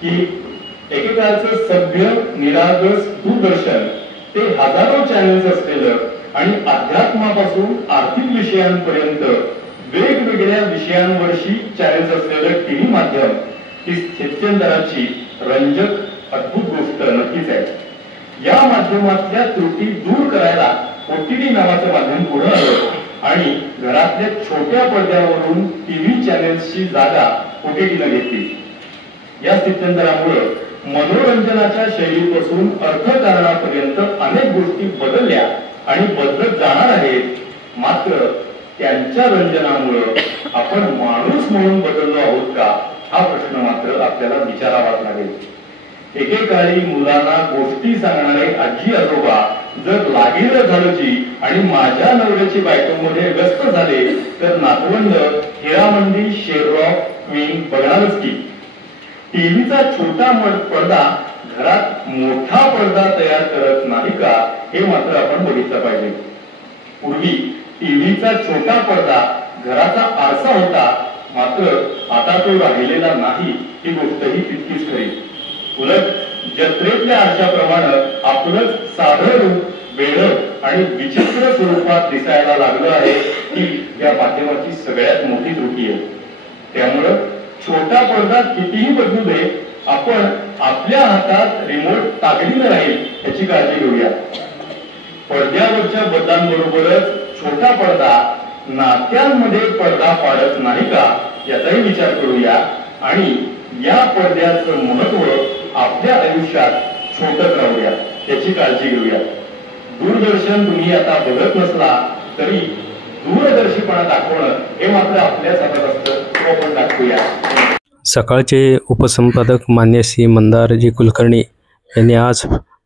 की एकेकाळचं सभ्य निरागस दूरदर्शन ते हजारो चॅनल्स असलेलं आणि अध्यात्मापासून आर्थिक विषयांपर्यंत वेगवेगळ्या विषयांवरशी चॅनल्स असलेलं टीव्ही माध्यम ही स्थित्यंतराची रंजक अद्भुत गोष्ट नक्कीच आहे। या माध्यमातल्या त्रुटी दूर करायला ओटीटी नावाचं माध्यम पुढे आलं आणि घरातल्या छोट्या पडद्यावरून टीव्ही चॅनल्सची जागा ओटीटीला घेतली। या स्थित्यंतरामुळे मनोरंजनाच्या शैलीपासून अर्थकारणापर्यंत अनेक गोष्टी बदलल्या आणि बदलत जाणार आहेत। मात्र त्यांच्या रंजनामुळे आपण माणूस म्हणून बदललो आहोत का हा प्रश्न मात्र आपल्याला विचारावाच लागेल। एकेकाळी मुलांना गोष्टी सांगणारे आजी आजोबा जर लागेल झालोची आणि माझ्या नवऱ्याची बायकोमध्ये व्यस्त झाले तर नातवंड हिरामंदी शेररॉक क्वीन बघणारच की। टीव्हीचा छोटा पडदा घरात मोठा पडदा तयार करत नाही का हे मात्र आपण बघितलं पाहिजे। पूर्वी टीव्हीचा छोटा पडदा घराचा आरसा होता, मात्र आता तो राहिलेला नाही ही गोष्टही तितकीच खरी। उलट जत्रेतल्या आरशाप्रमाणे आपलं साधं रूप बेढप आणि विचित्र स्वरूपात दिसायला लागलं आहे ही या माध्यमाची सगळ्यात मोठी त्रुटी आहे। त्यामुळं छोटा पडदा कितीही बदलू दे, आपण आपल्या हातात रिमोट ताकदीने राहील याची काळजी घेऊया। पडद्यावरच्या बदलांबरोबरच छोटा पडदा नात्यांमध्ये पडदा पाडत नाही का याचाही विचार करूया आणि या पडद्याचं महत्व आपल्या आयुष्यात छोटच राहूया याची काळजी घेऊया। दूरदर्शन तुम्ही आता बघत नसला तरी दूरदर्शीपणा दाखवणं हे मात्र आपल्याच हातात असतं, तो आपण दाखवूया। सकाळचे उपसंपादक मान्य श्री मंदारजी कुलकर्णी यांनी आज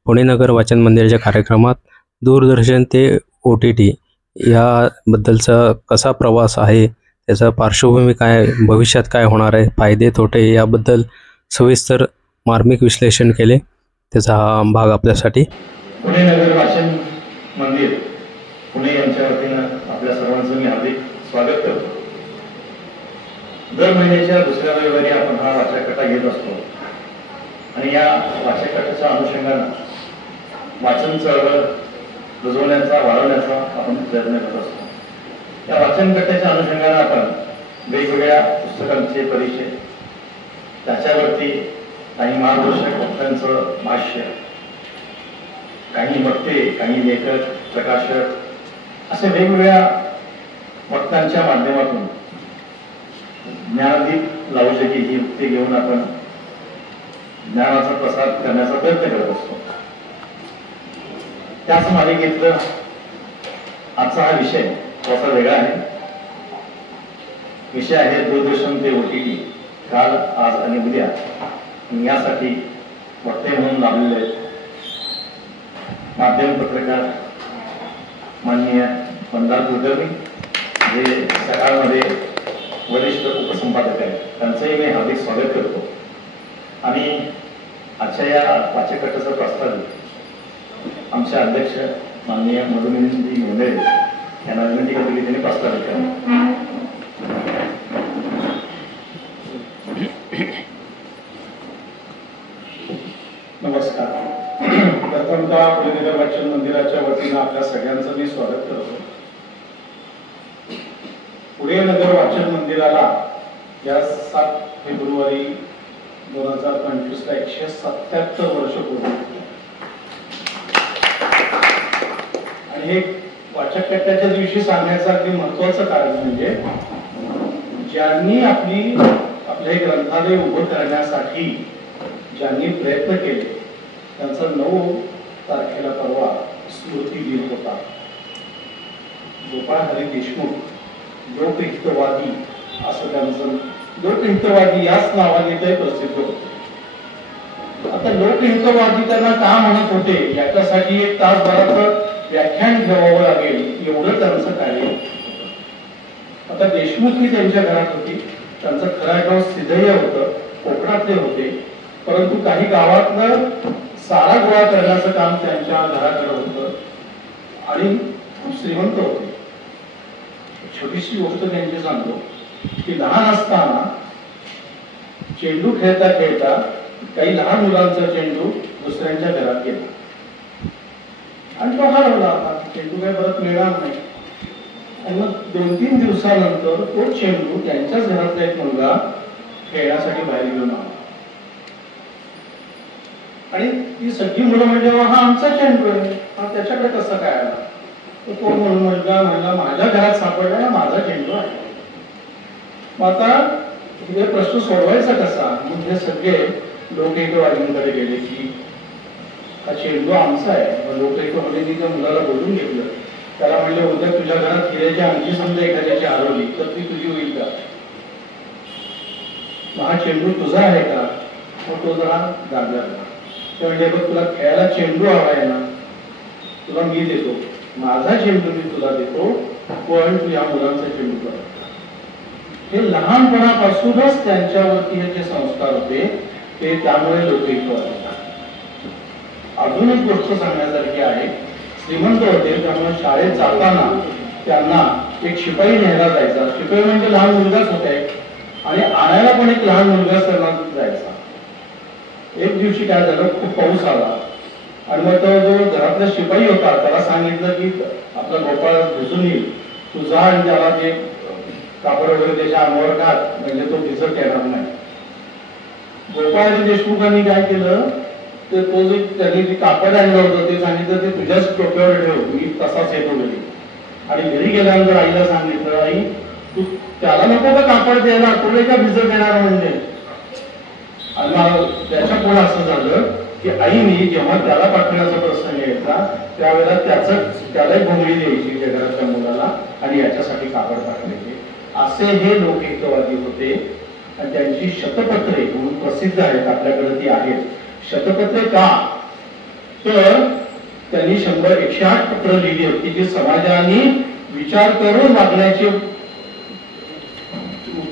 पुणे नगर वाचन मंदिराच्या कार्यक्रमात दूरदर्शन ते OTT याबद्दलचा कसा प्रवास आहे, त्याचा पार्श्वभूमी काय, भविष्यात काय होणार आहे, फायदे तोटे याबद्दल सविस्तर मार्मिक विश्लेषण केले। त्याचा हा भाग आपल्यासाठी। पुणे नगर वाचन मंदिर पुणे यांच्या वतीनं आपल्या सर्वांचं मी हार्दिक स्वागत करतो। दर महिन्याच्या दुसऱ्या रविवारी आपण हा वाचककट्टा घेत असतो आणि या वाचककट्ट्याच्या अनुषंगाने वाचन चळवळ रुजवण्याचा वाढवण्याचा आपण प्रयत्न करत असतो। या वाचनकट्ट्याच्या अनुषंगाने आपण वेगवेगळ्या पुस्तकांचे परिचय, त्याच्यावरती काही मार्गदर्शक वक्त्यांचं भाष्य, काही वक्ते, काही लेखक, प्रकाशक असे वेगवेगळ्या वक्त्यांच्या माध्यमातून ज्ञानदीप लावू शकेल ही युक्ती घेऊन आपण ज्ञानाचा प्रसार करण्याचा प्रयत्न करत असतो। त्याच मालिकेतलं आजचा हा विषय थोडासा वेगळा आहे। विषय आहे दूरदर्शन ते OTT, काल, आज आणि उद्या। यासाठी वक्ते म्हणून लाभलेले माध्यम पत्रकार माननीय मंदार कुलकर्णी, जे सकाळमध्ये वरिष्ठ उपसंपादक आहेत, त्यांचंही मी हार्दिक स्वागत करतो। आणि आजच्या या वाचककट्ट्याचा प्रस्तावित आमचे अध्यक्ष माननीय मधुमिनजी मोंडे यांना विनंती करतो की त्यांनी प्रस्तावित करा। नमस्कार। प्रथमतः पुणे नगर वाचन मंदिराच्या वतीनं आपल्या सगळ्यांचं मी स्वागत करतो। पुणे नगर वाचन मंदिराला या 7 फेब्रुवारी 2025 ला 177 वर्ष पूर्ण। आणि हे वाचककट्ट्याच्या दिवशी सांगण्याचं अगदी महत्वाचं कारण म्हणजे ज्यांनी आपले ग्रंथालय उभं करण्यासाठी ज्यांनी प्रयत्न केले त्यांचा 9 तारखेला परवा स्मृती दिन होता। गोपाळ हरी देशमुख लोकहितवादी असं त्यांचं, लोकहितवादी याच नावाने ते प्रसिद्ध होते। आता लोकहितवादी त्यांना का म्हणत होते याच्यासाठी 1 तासभराचं व्याख्यान ठेवावं लागेल एवढं त्यांचं कार्य होतं। आता देशमुख ही त्यांच्या घरात होती, त्यांचं खरं गाव सिद्धय्या होतं, कोकणातले होते, परंतु काही गावातलं सारा गोळा करण्याचं काम त्यांच्या घराकडे होतं आणि खूप श्रीमंत होते। छोटीशी गोष्ट त्यांची सांगतो की लहान असताना चेंडू खेळता खेळता काही लहान मुलांचा चेंडू दुसऱ्यांच्या घरात गेला आणि तो हरवला. आता चेंडू काय परत मिळणार नाही. आणि मग 2-3 दिवसानंतर तो चेंडू त्यांच्याच घरातला एक मुलगा खेळण्यासाठी बाहेर घेऊन आला आणि ती सगळी मुलं म्हणजे हा आमचा चेंडू आहे, हा त्याच्याकडे कसा काय आला. तर तो मुलगा म्हणला माझ्या घरात सापडला ना, माझा चेंडू आहे. मग आता हे प्रश्न सोडवायचा कसा. मग हे सगळे लोकहितवादींकडे गेले की हा चेंडू आमचा आहे. लोकहितवादींनी त्या मुलाला बोलून घेतलं. त्याला म्हणले उद्या तुझ्या घरात हिऱ्याची आणखी समजा एखाद्याची हरवली तर ती तुझी होईल का. हा चेंडू तुझा आहे का. मग तो जरा दाबला. ते म्हणजे बघ तुला खेळायला चेंडू हवा आहे ना, तुला मी देतो, माझा चेंडू मी तुला देतो, पण तू या मुलांचा चेंडू कर. हे लहानपणापासूनच त्यांच्यावरती हे जे संस्कार होते ते त्यामुळे लोकहितवादी. अजून एक गोष्ट सांगण्यासारखी आहे. श्रीमंत होते त्यामुळे शाळेत जाताना त्यांना एक शिपाई न्यायला जायचा. शिपाई म्हणजे लहान मुलगाच होते आणि आणायला पण एक लहान मुलगा त्यांना जायचा. एक दिवशी काय झालं, खूप पाऊस आला आणि मग तो जो घरातला शिपाई होता त्याला सांगितलं की आपला गोपाळ भिजून येईल, तू जा आणि त्याला ते कापड वगैरे त्याच्या अंगावर घाल म्हणजे तो भिजत येणार नाही. गोपाळजी देशमुखांनी काय केलं, तर तो जे त्यांनी जे कापड आणलं होतं ते सांगितलं ते तुझ्याच टोप्यावर ठेव, मी तसाच येतो घरी. आणि घरी गेल्यानंतर आईला सांगितलं, आई तू त्याला नको का कापड द्यायला, तुला का भिजत येणार म्हणजे. आणि त्याच्या पुढे असं झालं की आईने जेव्हा त्याला पाठवण्याचा प्रसंग यायचा त्यावेळेला त्यालाही घोंगडी द्यायची त्या घराच्या मुलाला आणि याच्यासाठी कापड पाठवायचे. असे हे लोकहितवादी होते आणि त्यांची शतपत्रे म्हणून प्रसिद्ध आहेत, आपल्याकडे ती आहेत. शतपत्रे का, तर त्यांनी 108 पत्र लिहिली होती जी समाजाने विचार करून वागण्याचे,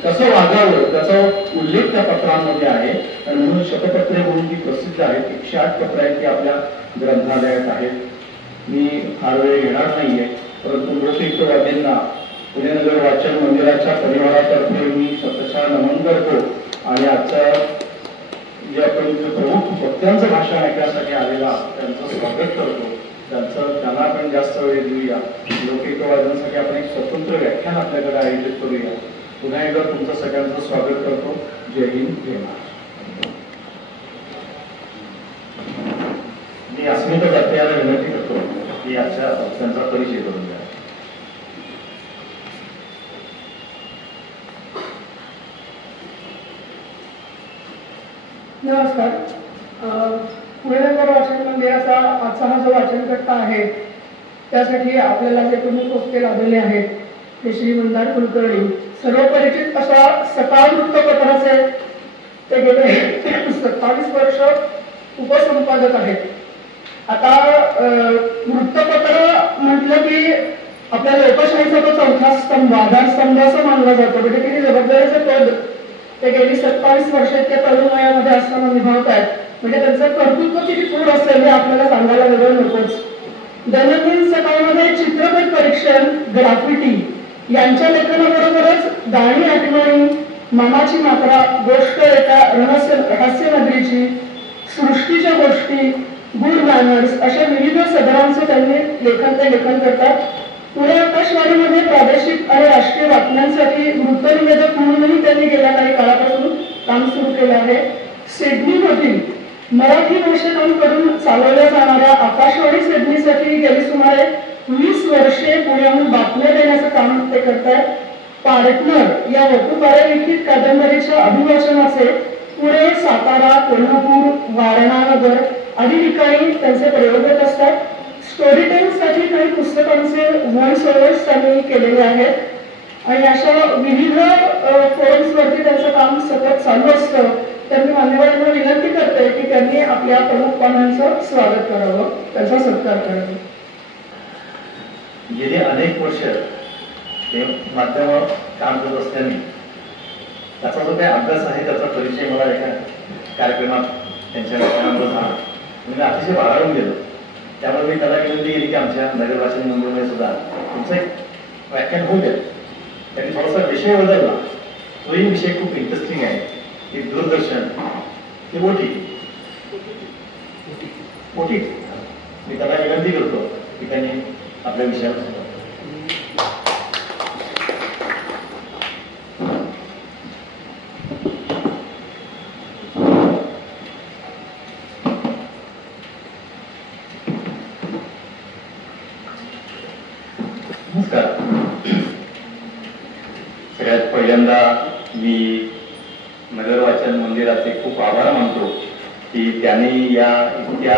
कसं वागावं त्याचा उल्लेख त्या पत्रांमध्ये आहे आणि म्हणून शतपत्रे म्हणून ती प्रसिद्ध आहेत. 108 पत्र आहेत ती आपल्या ग्रंथालयात आहेत. मी फार वेळ घेणार नाहीये, परंतु लोकहितवादींना पुणे नगर वाचन मंदिराच्या परिवारातर्फे मी स्वतःच्या नमन करतो आणि आजच्या जे आपण प्रमुख वक्त्यांचं भाषण ऐकण्यासाठी आलेला त्यांचं स्वागत करतो. त्यांना आपण जास्त वेळ देऊया. लोकहितवाद्यांसाठी आपण एक स्वतंत्र व्याख्यान आपल्याकडे आयोजित करूया. पुन्हा एकदा तुमचं सगळ्यांचं स्वागत करतो. जय हिंद, जय महाराष्ट्र. मी अस्मिता जातीयाला विनंती करतो की आजच्या त्यांचा परिचय करून द्या. नमस्कार. पुणे नगर वाचन मंदिराचा आजचा हा जो वाचनकट्टा आहे त्यासाठी आपल्याला जे प्रमुख वक्ते लाभलेले आहेत ते श्री मंदार कुलकर्णी, सर्वपरिचित अशा सकाळ वृत्तपत्राचे ते गेले 27 वर्ष उपसंपादक आहेत. आता वृत्तपत्र म्हटलं की आपल्या लोकशाहीचा तो चौथा स्तंभ, आधारस्तंभ असं मानला जातो. म्हणजे किती जबाबदारीचं पद ते गेली 27 वर्ष त्या तरुण वयामध्ये असताना निभावत आहेत. म्हणजे त्यांचं कर्तृत्व किती थोर असेल हे आपल्याला सांगायला वेगळं नकोच. दैनंदिन सकाळमध्ये चित्रपट परीक्षण, ग्राफिटी यांच्या लेखनाबरोबरच गाणी, आठवणी, मामाची मात्रा, गोष्ट एका रहस्य नगरीची, सृष्टीच्या गोष्टी, गुड मॅनर्स अशा विविध सदरांचं त्यांनी लेखन करतात. पुणे आकाशवाणीमध्ये प्रादेशिक आणि राष्ट्रीय बातम्यांसाठी वृत्तनिवेदक म्हणूनही त्यांनी गेल्या काही काळापासून काम सुरू केलं आहे. सिडनीमधील मराठी भाषेतून करून चालवल्या जाणाऱ्या आकाशवाणी सिडनीसाठी गेली सुमारे 20 वर्षे पुण्याहून बातम्या देण्याचं काम ते करतात. पार्टनर या वटुकारे लिखित कादंबरीच्या अभिवाचनाचे पुणे, सातारा, कोल्हापूर, वारणा, आदी ठिकाणी त्यांचे प्रयोग होत असतात. स्टोरी टेलिंगसाठी काही पुस्तकांचे व्हॉइस ओव्हर्स त्यांनी केलेले आहेत आणि अशा विविध फोरम्सवरती त्यांचं काम सतत चालू असतं. तर मी मान्यवरांना विनंती करते की त्यांनी आपल्या प्रमुख पाहुण्यांचं स्वागत करावं, त्यांचा सत्कार करावा. गेली अनेक वर्ष ते माध्यमावर काम करत असल्याने त्याचा जो काही अभ्यास आहे त्याचा परिचय मला एका कार्यक्रमात त्यांच्या व्याख्यानामुळे झाला. मी अतिशय भारावून गेलो. त्यामुळे मी त्याला विनंती केली की आमच्या नगर वाचन मंदिरामध्ये सुद्धा तुमचं एक व्याख्यान होऊ द्या. त्यांनी थोडासा विषय बदलला. तोही विषय खूप इंटरेस्टिंग आहे की दूरदर्शन हे मोठी मोठी मी त्यांना विनंती करतो की त्यांनी आपल्या विषयावर सांगावं. नमस्कार. सगळ्यात पहिल्यांदा मी नगर वाचन मंदिराचे खूप आभार मानतो की त्यांनी या इतक्या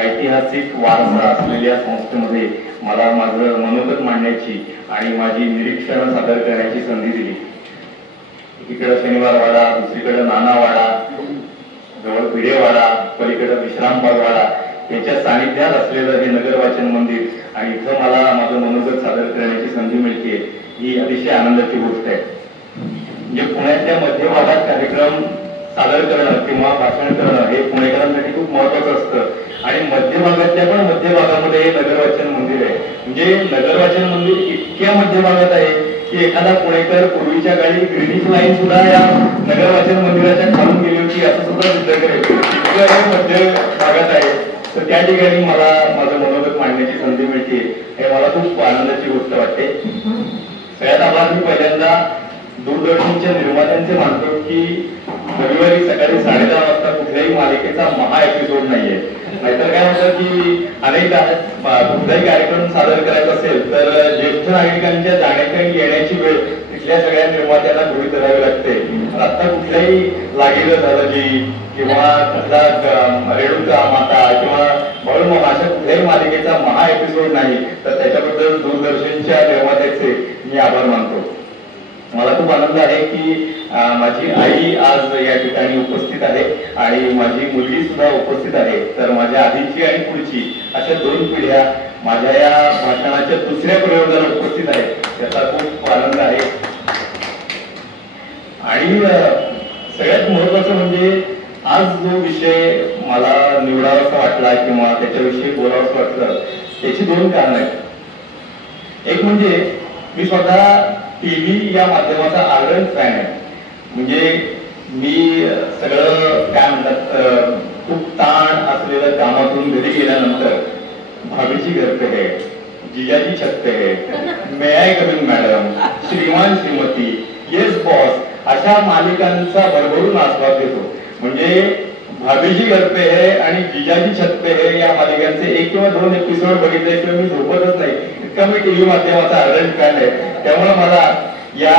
ऐतिहासिक वारसा असलेल्या संस्थेमध्ये मला माझं मनोगत मांडण्याची आणि माझी निरीक्षणं सादर करण्याची संधी दिली. एकीकडे शनिवारवाडा, दुसरीकडे नानावाडा, जवळ भिडेवाडा, पलीकडे विश्रामबागवाडा यांच्या सानिध्यात असलेलं हे नगर वाचन मंदिर आणि इथं मला माझं मनोगत सादर करण्याची संधी मिळते ही अतिशय आनंदाची गोष्ट आहे. म्हणजे पुण्यातल्या मध्य भागात कार्यक्रम सादर करणं किंवा भाषण करणं हे पुणेकरांसाठी खूप महत्वाचं असतं आणि मध्य भागातल्या पण मध्य भागामध्ये हे नगर वाचन मंदिर आहे. म्हणजे नगर वाचन मंदिर इतक्या मध्य भागात आहे की एखादा पुणेकर पूर्वीच्या काळी ग्रीनिश लाईन सुद्धा या नगर वाचन मंदिराच्या खालून गेली होती असं सुद्धा सिद्ध करेल. इतकं मध्य भागात आहे. तर त्या ठिकाणी मला माझं मनोगत मांडण्याची संधी मिळते हे मला खूप आनंदाची गोष्ट वाटते. सगळ्यात आभार मी पहिल्यांदा दूरदर्शनच्या निर्मात्यांचे मानतो की रविवारी सकाळी 10:30 वाजता कुठल्याही मालिकेचा महा एपिसोड नाहीये. नाहीतर काय होतं की अनेकदा कुठलाही कार्यक्रम सादर करायचा असेल तर ज्येष्ठ नागरिकांच्या जाण्याची आणि येण्याची वेळ तिथल्या सगळ्या निर्मात्यांना गृहीत धरावी लागते. आता कुठल्याही लागेल झालं जी किंवा कुठला रेणुका माता किंवा बळमामा अशा कुठल्याही मालिकेचा महा एपिसोड नाही तर त्याच्याबद्दल दूरदर्शनच्या निर्मात्याचे मी आभार मानतो. मला खूप आनंद आहे की माझी आई आज या ठिकाणी उपस्थित आहे आणि माझी मुलगी सुद्धा उपस्थित आहे. तर माझ्या आधीची आणि पुढची अशा 2 पिढ्या माझ्या या भाषणाच्या दुसऱ्या प्रयोगाला उपस्थित आहेत त्याचा खूप आनंद आहे. आणि सगळ्यात महत्वाचं म्हणजे आज जो विषय मला निवडावासा वाटला किंवा त्याच्याविषयी बोलावंसं वाटलं त्याची 2 कारणं आहेत. एक म्हणजे मी स्वतः टीव्ही या माध्यमाचा आर्डंट फॅन आहे. म्हणजे मी सगळं काय म्हणतात खूप ताण असलेलं कामातून घरी गेल्यानंतर भाभीची घर पे है, जिजाजी छत पे है, मे आय कमिंग मॅडम, श्रीमान श्रीमती, येस बॉस अशा मालिकांचा भरभरून आस्वाद घेतो. म्हणजे भाभीजी घर पे है आणि जिजाजी छत पे है या मालिकांचे 1 किंवा 2 एपिसोड बघितल्याशिवाय मी झोपतच नाही. इतका मी टीव्ही माध्यमाचा आर्डंट फॅन आहे. त्यामुळे मला या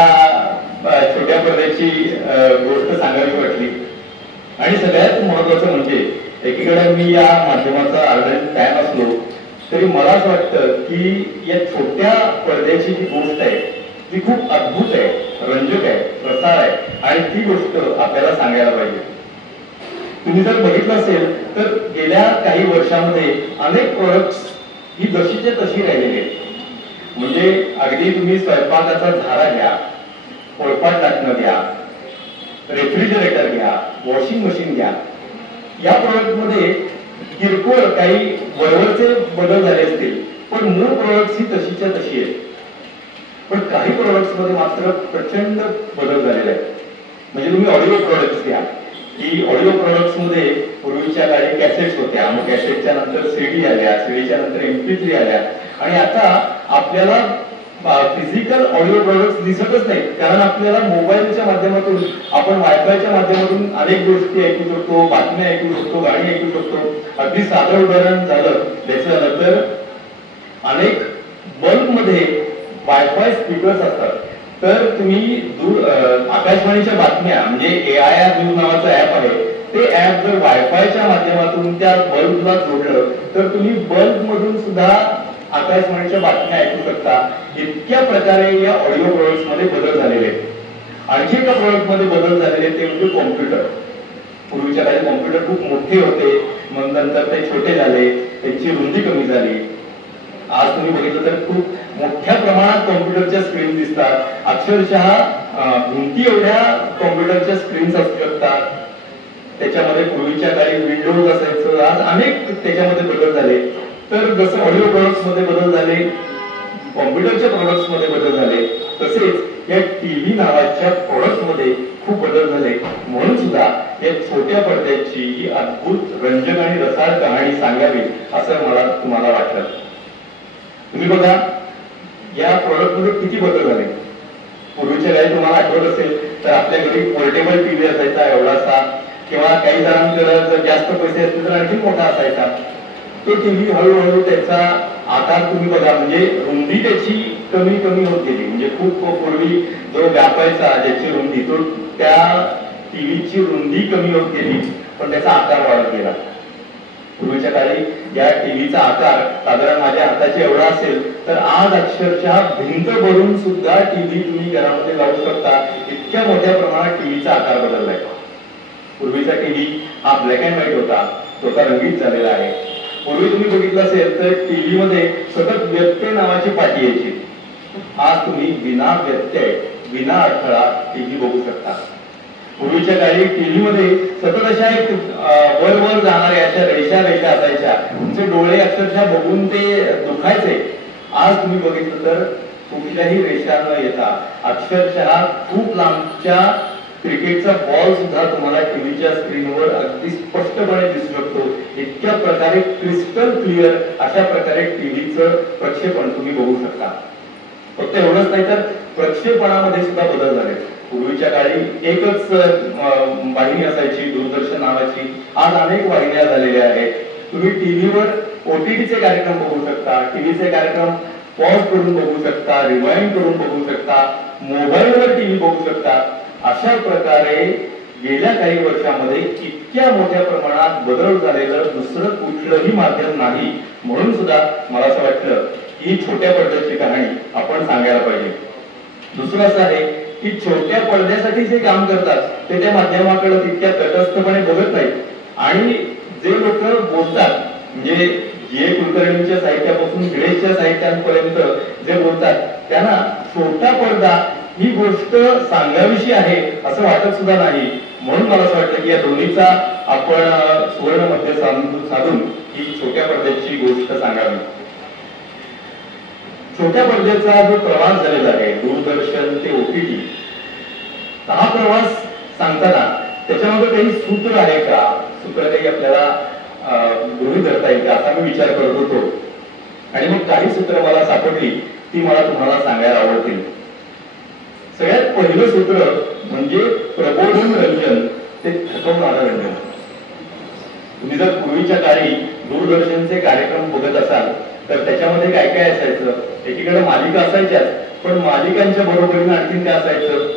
छोट्या पडद्याची गोष्ट सांगावी वाटली. आणि सगळ्यात महत्वाचं म्हणजे एकीकडे मी या माध्यमाचा आर्डंट फॅन असलो तरी मला असं वाटतं की या छोट्या पडद्याची जी गोष्ट आहे ती खूप अद्भुत आहे, रंजक आहे, प्रसार आहे आणि ती गोष्ट आपल्याला सांगायला पाहिजे. तुम्ही जर बघितलं असेल तर गेल्या काही वर्षामध्ये अनेक प्रोडक्ट्स ही जशीच्या तशी राहिलेली आहेत. म्हणजे अगदी तुम्ही स्वयंपाकाचा झारा घ्या, पोळपाट टाकणं घ्या, रेफ्रिजरेटर घ्या, वॉशिंग मशीन घ्या, या प्रोडक्ट मध्ये किरकोळ काही वरवरचे बदल झाले असतील पण मूळ प्रोडक्ट्स ही तशीच्या तशी आहेत. पण काही प्रोडक्ट्स मध्ये मात्र प्रचंड बदल झालेले आहेत. म्हणजे तुम्ही ऑडिओ प्रोडक्ट्स घ्या की ऑडिओ प्रोडक्ट्स मध्ये पूर्वीच्या काळी कॅसेट्स होत्या, मग कॅसेटच्या नंतर सीडी आल्या, सीडीच्या नंतर MP3 आल्या आणि आता आपल्याला फिजिकल ऑडिओ प्रोडक्ट्स दिसतच नाहीत. कारण आपल्याला मोबाईलच्या माध्यमातून आपण वायफायच्या माध्यमातून अनेक गोष्टी ऐकू शकतो, बातम्या ऐकू शकतो, गाणी ऐकू शकतो. अगदी साधं उदाहरण झालं त्याचं तर अनेक बल्बमध्ये वायफाय स्पीकर्स असतात. तर तुम्ही आकाशवाणीच्या बातम्या म्हणजे AIR न्यूज नावाचं ऍप आहे ते ऍप जर वायफायच्या माध्यमातून त्या बल्बला जोडलं तर तुम्ही बल्ब मधून सुद्धा आकाशवाणीच्या बातम्या ऐकू शकता. इतक्या प्रकारे या ऑडिओ प्रोडक्ट्स मध्ये बदल झालेले आहेत. आणखी एका प्रोडक्ट मध्ये बदल झालेले ते म्हणजे कॉम्प्युटर. पूर्वीच्या काळी कॉम्प्युटर खूप मोठे होते, मग नंतर ते छोटे झाले, त्यांची रुंदी कमी झाली. आज तुम्ही बघितलं तर खूप मोठ्या प्रमाणात कॉम्प्युटरच्या स्क्रीन दिसतात. अक्षरशः भिंती एवढ्या कॉम्प्युटरच्या स्क्रीन्स असू शकतात. त्याच्यामध्ये पूर्वीच्या काळी विंडोज असायचं, आज अनेक त्याच्यामध्ये बदल झाले. तर जसं ऑडिओ प्रोडक्ट्स मध्ये बदल झाले, कॉम्प्युटरच्या प्रोडक्ट्स मध्ये बदल झाले, तसेच या टीव्ही नावाच्या प्रोडक्ट मध्ये खूप बदल झाले, म्हणून सुद्धा या छोट्या पडद्याची ही अद्भुत रंजक आणि रसाळ कहाणी सांगावी असं मला तुम्हाला वाटलं. तुम्ही बघा या प्रोडक्ट मध्ये किती बदल झाले. पूर्वीच्या काळी तुम्हाला आठवत असेल तर आपल्या घरी पोर्टेबल टीव्ही असायचा एवढासा, किंवा काही जणांकडे जर जास्त पैसे असतील तर आणखी मोठा असायचा. तो टीव्ही हळूहळू त्याचा आकार तुम्ही बघा, म्हणजे रुंदी त्याची कमी कमी होत गेली. म्हणजे खूप पूर्वी जो व्यापायचा ज्याची रुंदी, तो त्या टीव्हीची रुंदी कमी होत गेली, पण त्याचा आकार वाढत गेला. पूर्वीच्या काळी या टीव्हीचा आकार साधारण माझ्या हाताच्या एवढा असेल, तर आज अक्षरशः भिंत भरून सुद्धा टीव्ही तुम्ही घरामध्ये लावू शकता. इतक्या मोठ्या प्रमाणात टीव्हीचा आकार बदललाय. पूर्वीचा टीव्ही हा ब्लॅक अँड व्हाईट होता, तो आता रंगीत झालेला आहे. पूर्वी तुम्ही बघितलं असेल तर टीव्ही मध्ये सतत व्यत्यय नावाची पाटी यायची. आज तुम्ही विना व्यत्यय विना अडथळा टीव्ही बघू शकता. पूर्वीच्या काळी टीव्ही मध्ये सतत अशा एक वर वर जाणाऱ्या अशा रेषा असायच्या, तुमचे डोळे अक्षरशः बघून ते दुखायचे. आज तुम्ही बघितलं तर कुठल्याही रेषा न येता अक्षरशः खूप लांबच्या क्रिकेटचा बॉल सुद्धा तुम्हाला टीव्हीच्या स्क्रीनवर अगदी स्पष्टपणे दिसू शकतो. इतक्या प्रकारे क्रिस्टल क्लिअर अशा प्रकारे टीव्हीचं प्रक्षेपण तुम्ही बघू शकता. फक्त एवढंच नाही तर प्रक्षेपणामध्ये सुद्धा बदल झाले. पूर्वीच्या काळी एकच वाहिनी असायची दूरदर्शन नावाची, आज अनेक वाहिन्या झालेल्या आहेत. तुम्ही टीव्हीवर ओटीटीचे कार्यक्रम बघू शकता, टीव्हीचे कार्यक्रम पॉज करून बघू शकता, रिवाइंड करून बघू शकता, मोबाईलवर टीव्ही बघू शकता. अशा प्रकारे गेल्या काही वर्षामध्ये इतक्या मोठ्या प्रमाणात बदल झालेलं दुसरं कुठलंही माध्यम नाही. म्हणून सुद्धा मला असं वाटलं की छोट्या पडद्याची कहाणी आपण सांगायला पाहिजे. दुसरं असं आहे की छोट्या पडद्यासाठी जे काम करतात ते त्या माध्यमाकडे तितक्या तटस्थपणे बघत नाहीत. आणि जे लोक बोलतात, म्हणजे जे कुलकर्णींच्या साहित्यापासून गिरीशच्या साहित्यांपर्यंत जे बोलतात, त्यांना छोटा पडदा ही गोष्ट सांगावीशी आहे असं वाटत सुद्धा नाही. म्हणून मला असं वाटतं की या दोन्हीचा आपण सुवर्ण मध्ये साधून ही छोट्या पडद्याची गोष्ट सांगावी. छोट्या पडद्याचा जो प्रवास झालेला आहे दूरदर्शन ते ओटीटी, हा प्रवास सांगताना त्याच्यामध्ये काही सूत्र आहे का, सूत्र काही आपल्याला गृहीत धरता येईल का असा मी विचार करत होतो. आणि मग काही सूत्र मला सापडली ती मला तुम्हाला सांगायला आवडतील. सगळ्यात पहिलं सूत्र म्हणजे प्रबोधन रंजन ते थकवणारं रंजन. तुम्ही जर पूर्वीच्या काळी दूरदर्शनचे कार्यक्रम बघत असाल तर त्याच्यामध्ये काय काय असायचं. एकीकडे मालिका असायच्याच, पण मालिकांच्या बरोबरीने आणखीन काय असायचं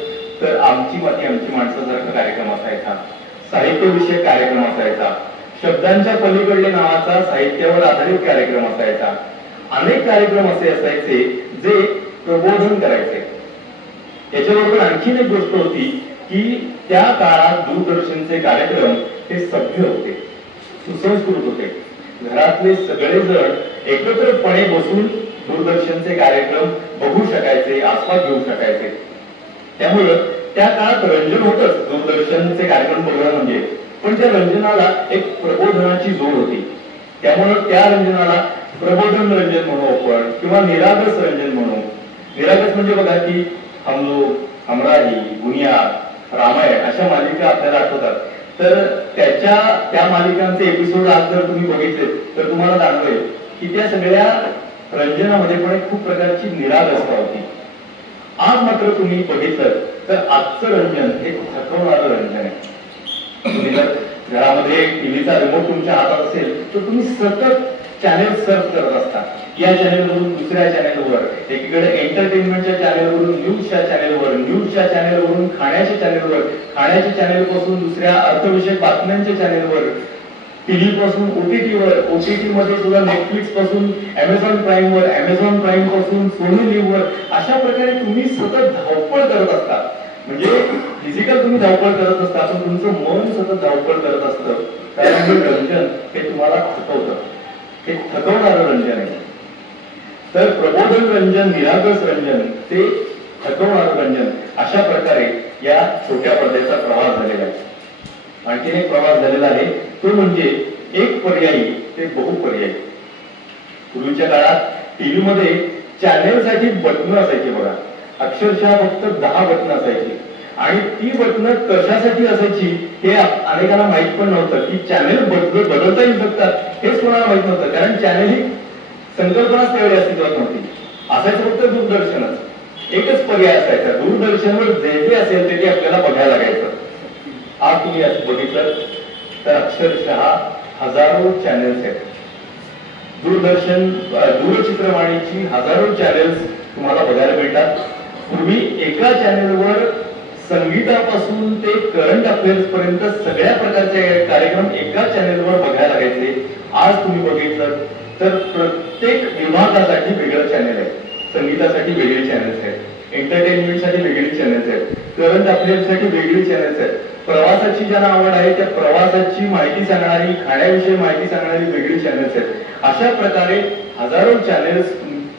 तर आमची माती आमची माणसासारखा कार्यक्रम असायचा, साहित्यविषयक कार्यक्रम असायचा, शब्दांच्या पलीकडले नावाचा साहित्यावर आधारित कार्यक्रम असायचा. अनेक कार्यक्रम असे असायचे जे प्रबोधन करायचे. याच्याबरोबर आणखीन एक गोष्ट होती की त्या काळात दूरदर्शनचे कार्यक्रम हे सभ्य होते, सुसंस्कृत होते. घरातले सगळे जण एकत्रपणे बसून दूरदर्शनचे कार्यक्रम बघू शकायचे, आस्वाद घेऊ शकायचे. त्यामुळं त्या काळात रंजन होतच दूरदर्शनचे कार्यक्रम बघणं म्हणजे, पण त्या रंजनाला एक प्रबोधनाची जोड होती. त्यामुळं त्या रंजनाला प्रबोधन रंजन म्हणू आपण किंवा निरागस रंजन म्हणू. निरागस म्हणजे बघा की हम लोग, हमराही, बुनियाद, रामायण अशा मालिका आपल्याला आठवतात. तर त्या मालिकांचे एपिसोड आज जर तुम्ही बघितले तर तुम्हाला जाणवेल की त्या सगळ्या रंजनामध्ये पण खूप प्रकारची निरागसता होती. आज मात्र तुम्ही बघितलं तर आजचं रंजन हे थकवणारं रंजन आहे. तुम्ही जर घरामध्ये टीव्हीचा रिमोट तुमच्या हातात असेल तर तुम्ही सतत चॅनेल सर्च करत असता. या चॅनेलवरून दुसऱ्या चॅनेलवर, एकीकडे एंटरटेनमेंटच्या चॅनेलवरून न्यूजच्या चॅनेलवर, न्यूजच्या चॅनेलवरून खाण्याच्या चॅनेलवर, खाण्याच्या चॅनेलपासून दुसऱ्या अर्थविषयक बातम्यांच्या चॅनेलवर, टीव्ही पासून ओटीटीवर, ओटीटी मध्ये सुद्धा नेटफ्लिक्स पासून अमेझॉन प्राईमवर, अमेझॉन प्राईम पासून सोनी लिव्हवर. अशा प्रकारे तुम्ही सतत धावपळ करत असता. म्हणजे फिजिकल तुम्ही धावपळ करत असता, पण तुमचं मन सतत धावपळ करत असतं. कारण हे रंजन हे तुम्हाला थकवतं, हे थकवणारं रंजन आहे. तर प्रबोधन रंजन, निरागस रंजन ते थकवणारं रंजन, अशा प्रकारे या छोट्या पडद्याचा प्रवास झालेला आहे. आणखीन एक प्रवास झालेला आहे तो म्हणजे एक पर्यायी ते बहुपर्यायी. पूर्वीच्या काळात टीव्ही मध्ये चॅनेलसाठी बटन असायची बघा, अक्षरशः फक्त 10 बटन असायची. आणि ती बटणं कशासाठी असायची हे अनेकांना माहित पण नव्हतं की चॅनेल बदलता येऊ शकतात हेच कोणाला माहित नव्हतं. कारण चॅनेल ही संकल्पनाच त्यावेळी अस्तित्वात नव्हती. असायचं फक्त दूरदर्शनच, एकच पर्याय असायचा. दूरदर्शनवर जे असेल ते आपल्याला बघायला लागायचं. आज तुम्ही असं बघितलं तर अक्षरशः हजारो चॅनेल्स आहेत. दूरदर्शन दूरचित्रवाणीची हजारो चॅनेल्स तुम्हाला बघायला मिळतात. पूर्वी एका चॅनेलवर संगीतापासून ते करंट अफेअर्स पर्यंत सगळ्या प्रकारचे कार्यक्रम एका चॅनेलवर बघायला लागायचे. आज तुम्ही बघितलं तर प्रत्येक विभागासाठी वेगळं चॅनेल आहे. संगीतासाठी वेगळी चॅनेल्स आहेत, एंटरटेनमेंटसाठी वेगळी चॅनेल्स आहेत, करंट अफेअर्ससाठी वेगळी चॅनेल्स आहेत, प्रवासाची ज्यांना आवड आहे त्या प्रवासाची माहिती सांगणारी, खाण्याविषयी माहिती सांगणारी वेगळी चॅनेल्स आहेत. अशा प्रकारे हजारो चॅनेल्स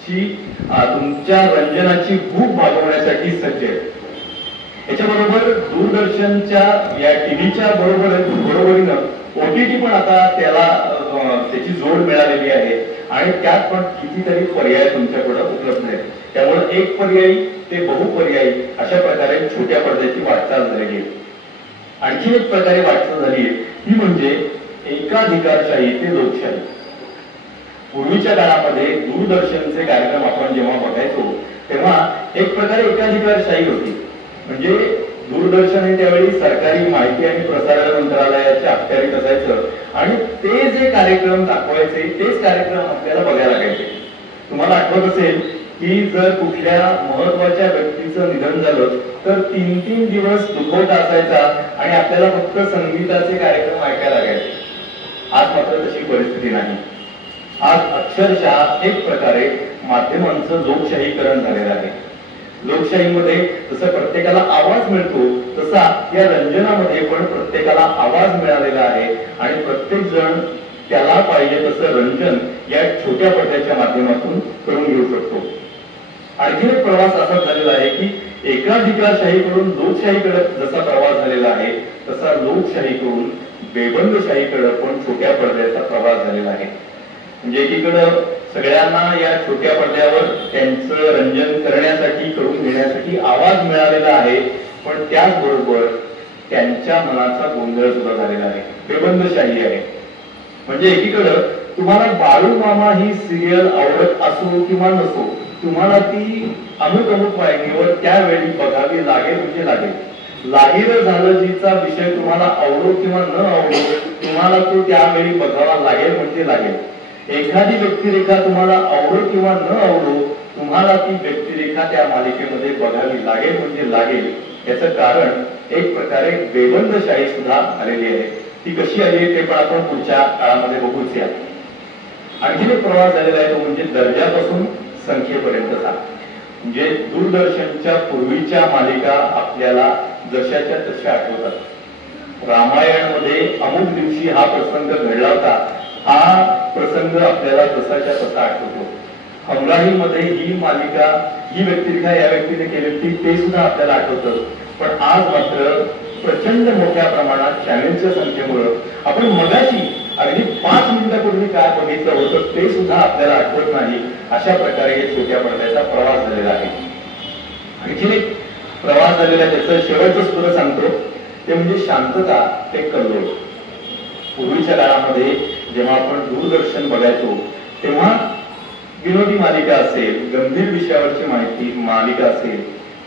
तुमच्या रंजनाची भूक भागवण्यासाठी सज्ज आहेत. याच्याबरोबर दूरदर्शनच्या या टीव्हीच्या बरोबरीनं OTT पण आता त्याची जोड मिळालेली आहे आणि त्यात पण कितीतरी पर्याय तुमच्याकडे उपलब्ध आहेत. त्यामुळे एक पर्यायी ते बहुपर्यायी अशा प्रकारे छोट्या पडद्याची वाटचाल झालेली आहे. आणखी एक प्रकारे वाटचाल झाली आहे ती म्हणजे एकाधिकारशाही ते लोकशाही. पूर्वीच्या काळामध्ये दूरदर्शनचे कार्यक्रम आपण जेव्हा बघायचो तेव्हा एक प्रकारे एकाधिकारशाही होती. म्हणजे दूरदर्शन हे त्यावेळी सरकारी माहिती आणि प्रसारण मंत्रालयाच्या अखत्यारीत असायचं आणि ते जे कार्यक्रम दाखवायचे तेच कार्यक्रम आपल्याला बघायला लागायचे. तुम्हाला आठवत असेल की जर कुठल्या महत्वाच्या व्यक्तीचं निधन झालं तर 3-3 दिवस दुखवटा असायचा आणि आपल्याला फक्त संगीताचे कार्यक्रम ऐकायला लागायचे. आज मात्र तशी परिस्थिती नाही. आज अक्षरशः एक प्रकारे माध्यमांचं लोकशाहीकरण झालेलं आहे. लोकशाहीमध्ये जसं प्रत्येकाला आवाज मिळतो तसा या रंजनामध्ये पण प्रत्येकाला आवाज मिळालेला आहे आणि प्रत्येक जण त्याला पाहिजे तसं रंजन या छोट्या पडद्याच्या माध्यमातून करून घेऊ शकतो. आणखी एक प्रवास असा झालेला आहे की एकाधिकारशाहीकडून लोकशाहीकडे जसा प्रवास झालेला आहे तसा लोकशाहीकडून बेबंदशाहीकडे पण छोट्या पडद्याचा प्रवास झालेला आहे. म्हणजे एकीकडं सगळ्यांना या छोट्या पडद्यावर त्यांचं रंजन करण्यासाठी करून घेण्यासाठी आवाज मिळालेला आहे पण त्याचबरोबर त्यांच्या मनाचा गोंधळ सुद्धा झालेला आहे. बेबंदशाही आहे. म्हणजे एकीकडं तुम्हाला बाळू मामा ही सिरियल आवडत असो किंवा नसो तुम्हाला ती अमुक वाहिनीवर त्यावेळी बघावी लागेल म्हणजे लागेल. लागेल झालं जीचा विषय तुम्हाला आवडो किंवा न आवडो तुम्हाला तो त्यावेळी बघावा लागेल म्हणजे लागेल. एखादी व्यक्तिरेखा तुम्हाला आवडो किंवा न आवडो तुम्हाला ती व्यक्तिरेखा त्या मालिकेमध्ये बघावी लागेल म्हणजे लागेल. याचं कारण एक प्रकारे बेबंदशाही सुद्धा आलेली आहे. ती कशी आली ते पण आपण पुढच्या काळामध्ये बघूच या. आणखी एक प्रवास झालेला आहे तो म्हणजे दर्जापासून संख्येपर्यंतचा. म्हणजे दूरदर्शनच्या पूर्वीच्या मालिका आपल्याला जशाच्या तशा आठवतात. रामायणमध्ये अमुक दिवशी हा प्रसंग घडला होता हा प्रसंग आपल्याला तसाच्या तसा आठवतो. हमराहीमध्ये ही मालिका ही व्यक्तिरेखा या व्यक्तीने केली होती ते सुद्धा आपल्याला आठवतं. पण आज मात्र प्रचंड मोठ्या प्रमाणात चॅनेलच्या संख्येमुळे आपण मगाशी अगदी 5 मिनिटापूर्वी काय बघितलं होतं ते सुद्धा आपल्याला आठवत नाही. अशा प्रकारे छोट्या पडद्याचा प्रवास झालेला आहे. आणखी एक प्रवास झालेला आहे त्याचं शेवटचं सूत्र सांगतो ते म्हणजे शांतता ते कल्लोळ. पूर्वीच्या काळामध्ये जेव्हा आपण दूरदर्शन बघायचो तेव्हा विनोदी मालिका असेल, गंभीर विषयावरची माहिती मालिका असेल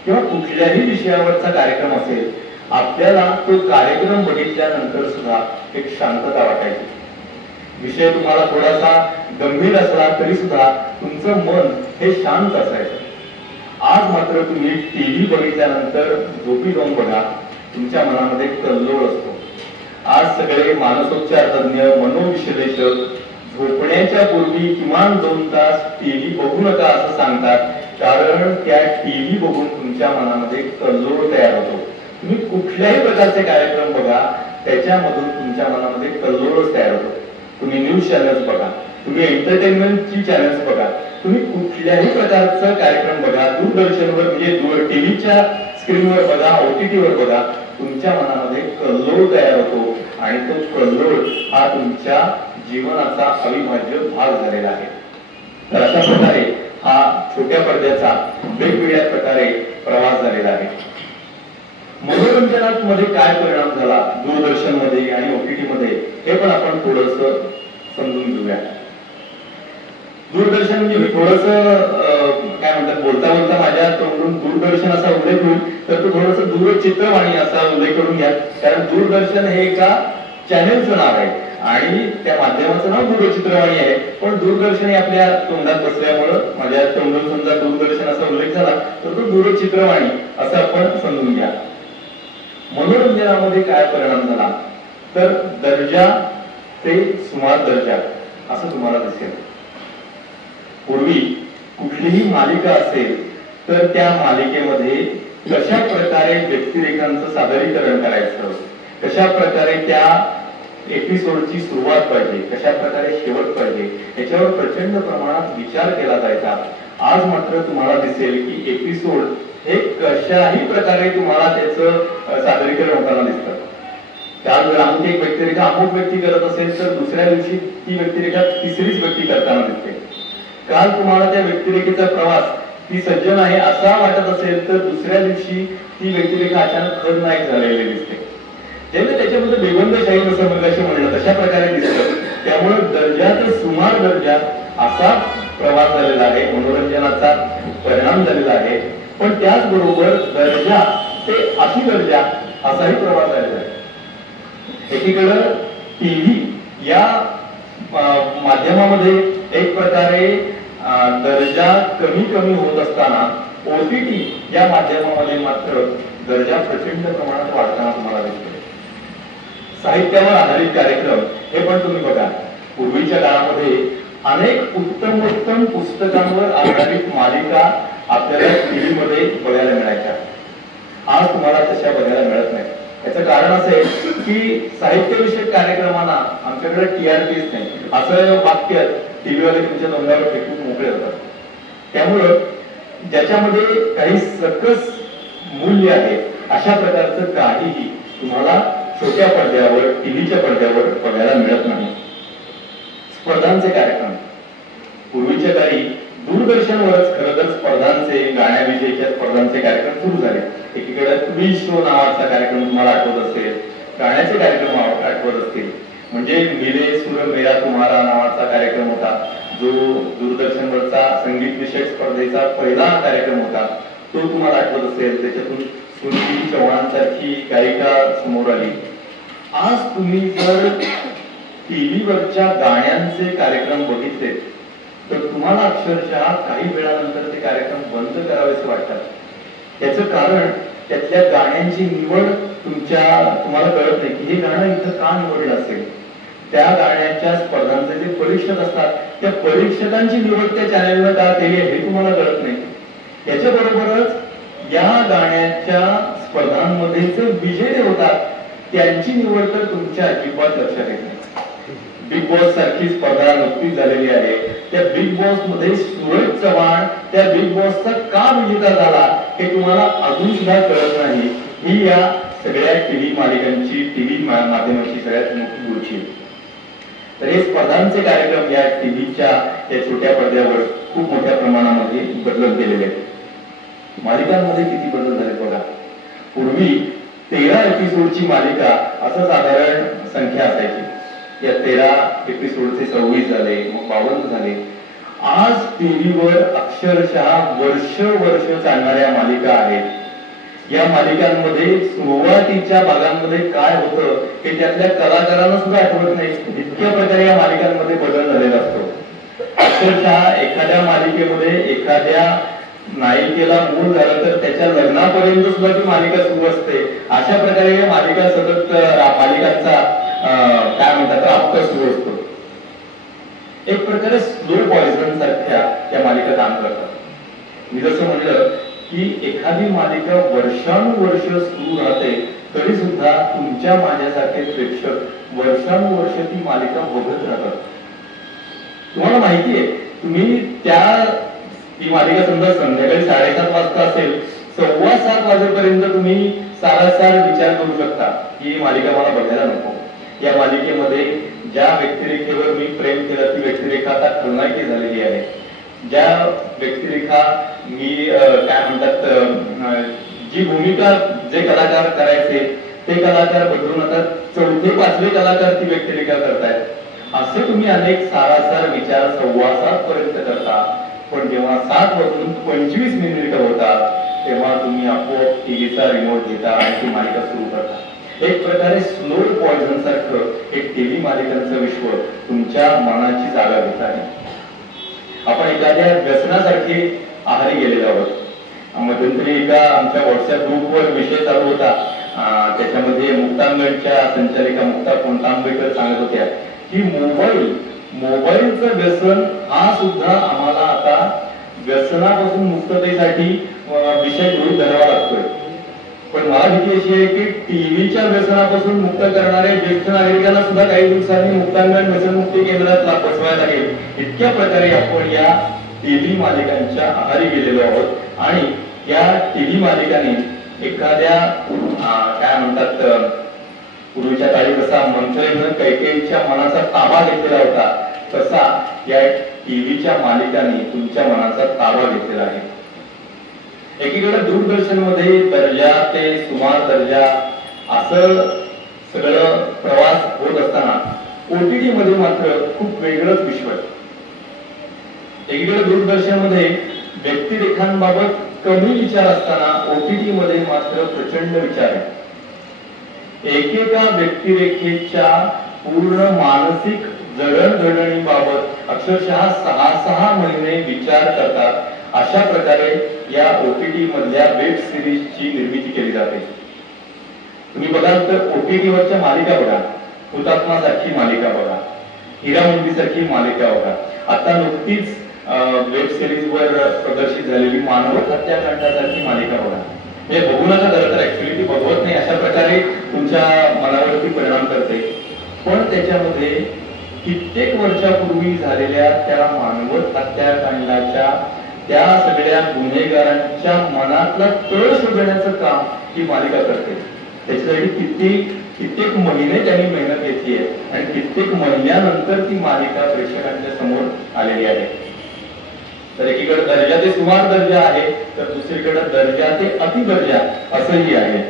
किंवा कुठल्याही विषयावरचा कार्यक्रम असेल आपल्याला तो कार्यक्रम बघितल्यानंतर सुद्धा एक शांतता वाटायची. विषय तुम्हाला थोडासा गंभीर असला तरी सुद्धा तुमचं मन हे शांत असायचं. आज मात्र तुम्ही टीव्ही बघितल्यानंतर झोपी जाऊन बघा तुमच्या मनामध्ये कल्लोळ असतो. आज सगळे मानसोपचार तज्ञ मनोविश्लेषक झोपण्याच्या पूर्वी किमान 2 तास टीव्ही बघू नका असं सांगतात. कारण त्या टीव्ही बघून तुमच्या मनामध्ये कल्लोळ तयार होतो. तुम्ही कुठल्याही प्रकारचे कार्यक्रम बघा त्याच्यामधून तुमच्या मनामध्ये कल्लोळच तयार होतो. तुम्ही न्यूज चॅनल्स बघा, तुम्ही एंटरटेनमेंटची चॅनल्स बघा, तुम्ही कुठल्याही प्रकारचा कार्यक्रम बघा दूरदर्शनवर म्हणजे टीव्हीच्या स्क्रीनवर बघा, OTTवर बघा तुमच्या मनामध्ये कल्लोळ तयार होतो आणि तो कल्लोळ हा तुमच्या जीवनाचा अविभाज्य भाग झालेला आहे. तर अशा प्रकारे हा छोट्या पडद्याचा वेगवेगळ्या प्रकारे प्रवास झालेला आहे. मनोरंजनात मध्ये काय परिणाम झाला दूरदर्शन मध्ये आणि OTT मध्ये, हे पण आपण थोडस समजून घेऊया. दूरदर्शन म्हणजे मी थोडस काय म्हणतात बोलता बोलता माझ्या तोंडून दूरदर्शन असा उल्लेख होईल तर तो थोडस दूरचित्रवाणी असा उल्लेख करून घ्या, कारण दूरदर्शन हे एका चॅनेलचं नाव आहे आणि त्या माध्यमाचं नाव दूरचित्रवाणी आहे. पण दूरदर्शन हे आपल्या तोंडात बसल्यामुळं माझ्या तोंडून समजा दूरदर्शन असा उल्लेख झाला तर तो दूरचित्रवाणी असं आपण समजून घ्या. मनोरंजनामध्ये काय परिणाम झाला तर दर्जा ते सुमार दर्जा असं तुम्हाला दिसेल. पूर्वी कुठलीही मालिका असेल तर त्या मालिकेमध्ये कशा प्रकारे व्यक्तिरेखांचं सादरीकरण करायचं, कशा प्रकारे त्या एपिसोडची सुरुवात पाहिजे, कशा प्रकारे शेवट पाहिजे, याच्यावर प्रचंड प्रमाणात विचार केला जायचा. आज मात्र तुम्हाला दिसेल की एपिसोड हे कशाही प्रकारे तुम्हाला त्याचं सादरीकरण होताना दिसतं. काल जर अमुक एक व्यक्तिरेखा अमुक व्यक्ती करत असेल तर दुसऱ्या दिवशी ती व्यक्तिरेखा तिसरीच व्यक्ती करताना दिसते. काल तुम्हाला त्या व्यक्तिरेखेचा प्रवास ती सज्जन आहे असा वाटत असेल तर दुसऱ्या दिवशी ती व्यक्तिरेखा अचानक खलनायक झालेली दिसते. ज्याने त्याच्यामध्ये बेबंदशाही असं मगाशी म्हणलं तशा प्रकारे दिसतं. त्यामुळे दर्जा ते सुमार दर्जा असा प्रवास झालेला आहे, मनोरंजनाचा परिणाम झालेला आहे. पण त्याचबरोबर दर्जा ते अतिदर्जा असाही प्रवास झालेला आहे. एकीकडं टीव्ही या माध्यमामध्ये एक प्रकारे दर्जा कमी कमी होत असताना OTT या माध्यमामध्ये मात्र दर्जा प्रचंड प्रमाणात वाढताना तुम्हाला दिसतो. साहित्यावर आधारित कार्यक्रम हे पण तुम्ही बघा. पूर्वीच्या काळामध्ये अनेक उत्तम पुस्तकांवर आधारित मालिका आपल्याला टीव्ही मध्ये बघायला मिळायच्या. आज तुम्हाला तशा बघायला मिळत नाही. याचं कारण असं आहे की साहित्यविषयक कार्यक्रमांना आमच्याकडे TRPच नाही असं वाक्य टीव्हीवाले तुमच्या तोंडावर फेकून मोकळे होतात. त्यामुळं ज्याच्यामध्ये काही सकस मूल्य आहे अशा प्रकारचं काहीही तुम्हाला छोट्या पडद्यावर टीव्हीच्या पडद्यावर बघायला मिळत नाही. स्पर्धांचे कार्यक्रम पूर्वीच्या काळी दूरदर्शनवरच खरं तर स्पर्धांचे गाण्याविषयीच्या स्पर्धांचे कार्यक्रम सुरू झाले. एकीकडे क्विज शो नावाचा कार्यक्रम तुम्हाला आठवत असेल, गाण्याचे कार्यक्रम आठवत असतील. म्हणजे मिले सुर मेरा तुम्हारा नावाचा कार्यक्रम होता जो दूरदर्शनवरचा संगीत विषयक स्पर्धेचा पहिला कार्यक्रम होता. तो तुम्हाला आठवत असेल. त्याच्यातून सुनील चव्हाणसारखी गायिका समोर आली. आज तुम्ही जर टीव्हीवरच्या गाण्यांचे कार्यक्रम बघितले तर तुम्हाला अक्षरशः काही वेळानंतर ते कार्यक्रम बंद करावेसे वाटतात. याचं कारण त्यातल्या गाण्यांची निवड तुम्हाला कळत नाही की हे गाणं इथं का निवडलं असेल. त्या गाण्याच्या स्पर्धांचे जे परीक्षक असतात त्या परीक्षकांची निवड त्या चॅनलनं का केली हे तुम्हाला कळत नाही. याच्याबरोबरच या गाण्याच्या स्पर्धांमध्ये जे विजेते होतात त्यांची निवड तर तुमच्या अजिबात लक्षात येत नाही. बिग बॉस सारखी स्पर्धा नुकतीच झालेली आहे. त्या बिग बॉस मध्ये सूरज चव्हाण त्या बिग बॉसचा का विजेता झाला हे तुम्हाला अजून सुद्धा कळत नाही. ही या सगळ्या टीव्ही मालिकांची टीव्ही माध्यमाची सगळ्यात मोठी गोष्टी. तर हे स्पर्धांचे कार्यक्रम या टीव्हीच्या या छोट्या पडद्यावर खूप मोठ्या प्रमाणामध्ये बदल केलेले आहेत. मालिकांमध्ये किती बदल झाले बघा. पूर्वी 13 एपिसोडची मालिका असं साधारण संख्या असायची. या 13 एपिसोडचे 26 झाले, मग 52 झाले. आज टीव्हीवर अक्षरशः वर्ष चालणाऱ्या मालिका आहेत. या मालिकांमध्ये सुरुवातीच्या भागांमध्ये काय होतं हे त्यातल्या कलाकारांना सुद्धा आठवत नाही. इतक्या प्रकारे या मालिकांमध्ये बदल झालेला असतो. अक्षरशः एखाद्या मालिकेमध्ये एखाद्या नायिकेला मूल झालं तर त्याच्या लग्नापर्यंत सुद्धा ती मालिका सुरू असते. अशा प्रकारे या मालिका सतत मालिकांचा काय म्हणतात अपघात सुरू असतो. एक प्रकारे स्लो पॉइझन सारख्या त्या मालिका काम करतात. मी जसं म्हणलं की एखादी मालिका वर्षानुवर्ष सुरू राहते तरी सुद्धा तुमच्या माझ्यासारखे प्रेक्षक वर्षानुवर्ष ती मालिका बघत राहतात. तुम्हाला माहितीये तुम्ही ती मालिका समजा संध्याकाळी 7:30 वाजता असेल 7:15 वाजेपर्यंत तुम्ही सारासार विचार करू शकता की ही मालिका मला बघायला नको. या मालिकेमध्ये ज्या व्यक्तिरेखेवर मी प्रेम केलं ती व्यक्तिरेखा आता खलनायकी झालेली आहे. ज्या व्यक्तिरेखा मी काय म्हणतात जी भूमिका जे कलाकार करायचे ते कलाकार बदलून आता चौथे पाचवे कलाकार ती व्यक्तिरेखा करतायत। असे तुम्ही अनेक सारासार विचार सव्वा सात पर्यंत करता, पण जेव्हा 7:25 होता तेव्हा तुम्ही आपोआप टीव्हीचा रिमोट घेता आणि ती मालिका सुरू करता। एक प्रकारे स्लो पॉइझन सारखं एक टीव्ही मालिकांचं विश्व तुमच्या मनाची जागा घेत आहे। आपण एखाद्या व्यसनासारखे आहारी गेलेलो आहोत। मध्यंतरी एका आमच्या व्हॉट्सअप ग्रुपवर विषय चालू होता, त्याच्यामध्ये मुक्तांगणच्या संचालिका मुक्ता कोणतांबेकर सांगत होत्या की मोबाईलचं व्यसन हा सुद्धा आम्हाला आता व्यसनापासून मुक्ततेसाठी विषय गृहीत धरावा लागतोय। पण मला भीती अशी आहे की टीव्हीच्या व्यसनापासून मुक्त करणाऱ्या ज्येष्ठ नागरिकांना सुद्धा काही दिवसांनी मुक्तांगण व्यसनमुक्ती केंद्रात बसवायला लागेल। इतक्या प्रकारे आपण या टीव्ही मालिकांच्या आहारी गेलेलो आहोत आणि या टीव्ही मालिकांनी एखाद्या काय म्हणतात, पूर्वीच्या काळी कसा मंत्रेनं कैकेयीच्या मनाचा ताबा घेतलेला होता, तसा या टीव्हीच्या मालिकांनी तुमच्या मनाचा ताबा घेतलेला आहे। एकीकडे दूरदर्शन मध्ये दर्जा ते सुमार दर्जा असं सगळं प्रवास होत असताना ओटीटी मध्ये मात्र खूप वेगळंच विश्व आहे। एकीकडे दूरदर्शन मध्ये व्यक्तिरेखांबाबत कमी विचार असताना ओटीटी मध्ये मात्र प्रचंड विचार आहे। एकेका व्यक्तिरेखेच्या पूर्ण मानसिक जडणघडणीबाबत अक्षरशः 6 महिने विचार करतात। अशा प्रकारे या ओटीटी मधल्या वेब सिरीजची निर्मिती केली जाते। तुम्ही बघाल तर ओटीटी वरच्या मालिका बघा, हुतात्मा सारखी मालिका बघा, हिरामंदी सारखी मालिका बघा, आता नुकतीच वेब सिरीज वर प्रदर्शित झालेली मानवत हत्याकांडासारखी मालिका बघा। हे बघू नका खरं तर, ऍक्च्युअली ती बघवत नाही, अशा प्रकारे तुमच्या मनावरती परिणाम करते। पण त्याच्यामध्ये कित्येक वर्षापूर्वी झालेल्या त्या मानवत हत्याकांडाच्या त्या सगळ्या गुन्हेगारांच्या मनातला तळ शोधण्याचं काम ही मालिका करते। त्याच्यासाठी कित्येक महिने त्यांनी मेहनत घेतली आहे आणि कित्येक महिन्यानंतर ती मालिका प्रेक्षकांच्या समोर आलेली आहे। तर एकीकडे दर्जा ते सुमार दर्जा आहे, तर दुसरीकडे दर्जा ते अतिदर्जा असंही आहे।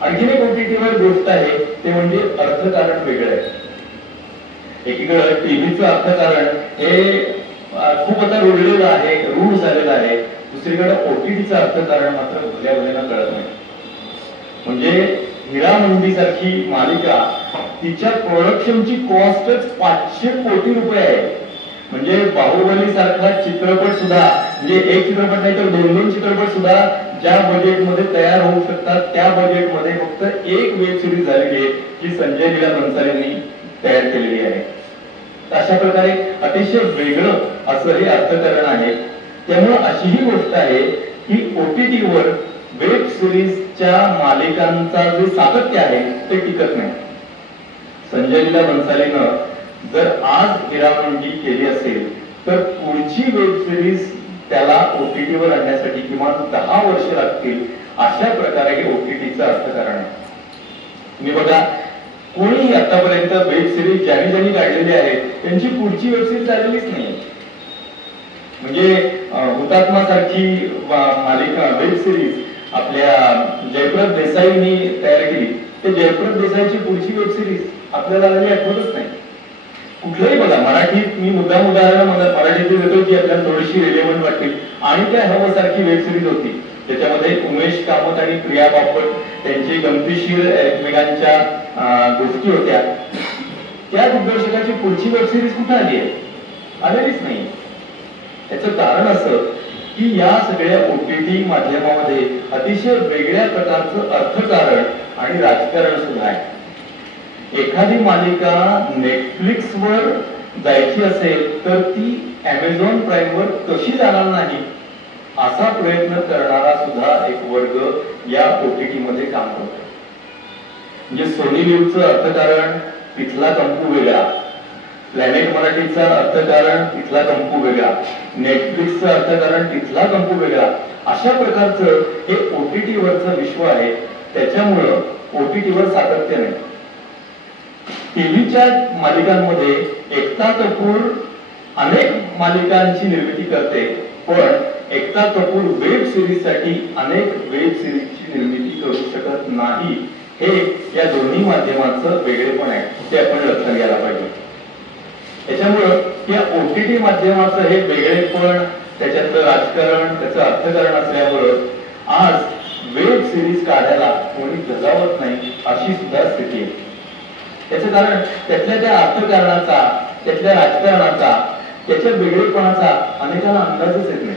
आणखीन एक ओटीटीवर गोष्ट आहे ते म्हणजे अर्थकारण वेगळं आहे। एकीकडे टीव्हीचं अर्थकारण हे खूप आता रुळलेलं आहे, रूढ झालेलं आहे, दुसरीकडे ओटीटीचं अर्थकारण मात्र भल्या कळत नाही। म्हणजे हिरामंदी सारखी मालिका तिच्या प्रोडक्शनची कॉस्टच 500 कोटी रुपये आहे। म्हणजे बाहुबली सारखा चित्रपट सुद्धा, म्हणजे एक चित्रपट नाही तर 2 चित्रपट सुद्धा ज्या बजेटमध्ये तयार होऊ शकतात त्या बजेटमध्ये फक्त एक वेब सिरीज झालेली आहे जी संजय लीला भन्सालींनी तयार केलेली आहे। अशा प्रकारे अतिशय वेगळं असं हे अर्थकारण आहे। त्यामुळे अशी ही गोष्ट आहे की ओटीटीवर वेब सिरीजच्या मालिकांचा जे सातत्य आहे ते टिकत नाही। संजय लीला भन्सालीनं जर आज हिरामंदी केली असेल तर पुढची वेब सिरीज त्याला ओटीटीवर आणण्यासाठी किमान 10 वर्ष लागतील। अशा प्रकारे हे ओटीटीचं अर्थकारण आहे। तुम्ही बघा, कोणी आतापर्यंत वेब सिरीज ज्यांनी काढलेली आहे त्यांची पुढची वेब सिरीज आलेलीच नाही। म्हणजे हुतात्मा सारखी मालिका वेब सिरीज आपल्या जयप्रद देसाईंनी तयार केली, ते जयप्रद देसाईची पुढची वेब सिरीज आपल्याला आलेली आठवतच नाही। कुठलंही बघा, मराठीत मी मुद्दाम उदाहरण मराठीत देतो की आपल्याला थोडीशी रिलेव्हंट वाटतील। आणि काय हवं सारखी वेब सिरीज होती, त्याच्यामध्ये उमेश कामत आणि प्रिया बापट त्यांची गमतीशीर एकमेकांच्या गोष्टी होत्या। त्या दिग्दर्शकाची पुढची वेब सिरीज कुठे आली आहे? आलेलीच नाही। त्याचं कारण असं की या सगळ्या ओटीटी माध्यमामध्ये अतिशय वेगळ्या प्रकारचं अर्थकारण आणि राजकारण सुद्धा आहे। एखादी मालिका नेटफ्लिक्सवर जायची असेल तर ती अमेझॉन प्राईमवर कशी जाणार नाही असा प्रयत्न करणारा सुद्धा एक वर्ग या ओटीटी मध्ये काम करतो। म्हणजे सोनी लिव्हचं अर्थकारण तिथला कंपू वेगळा, प्लॅनेट मराठीचा अर्थकारण तिथला कंपू वेगळा, नेटफ्लिक्सचं अर्थकारण तिथला कंपू वेगळा। अशा प्रकारचं हे ओटीटी वरचं विश्व आहे। त्याच्यामुळं ओटीटीवर सातत्य नाही। टीव्हीच्या मालिकांमध्ये एकता कपूर अनेक मालिकांची निर्मिती करते, पण एकता कपूर वेब सिरीज साठी अनेक वेब सिरीजची निर्मिती करू शकत नाही. हे या दोन्ही माध्यमांचं वेगळेपण आहे, ते आपण लक्षात घ्यायला पाहिजे. त्याच्यामुळं या OTT माध्यमाचं हे वेगळेपण, त्याच्यातलं राजकारण, त्याचं अर्थकारण असल्यामुळं आज वेब सिरीज काढायला कोणी धजावत नाही, अशी सुद्धा स्थिती आहे. त्याचं कारण त्यातल्या त्या अर्थकारणाचा, त्यातल्या राजकारणाचा, त्याच्या वेगळेपणाचा अनेकांना अंदाजच येत नाही.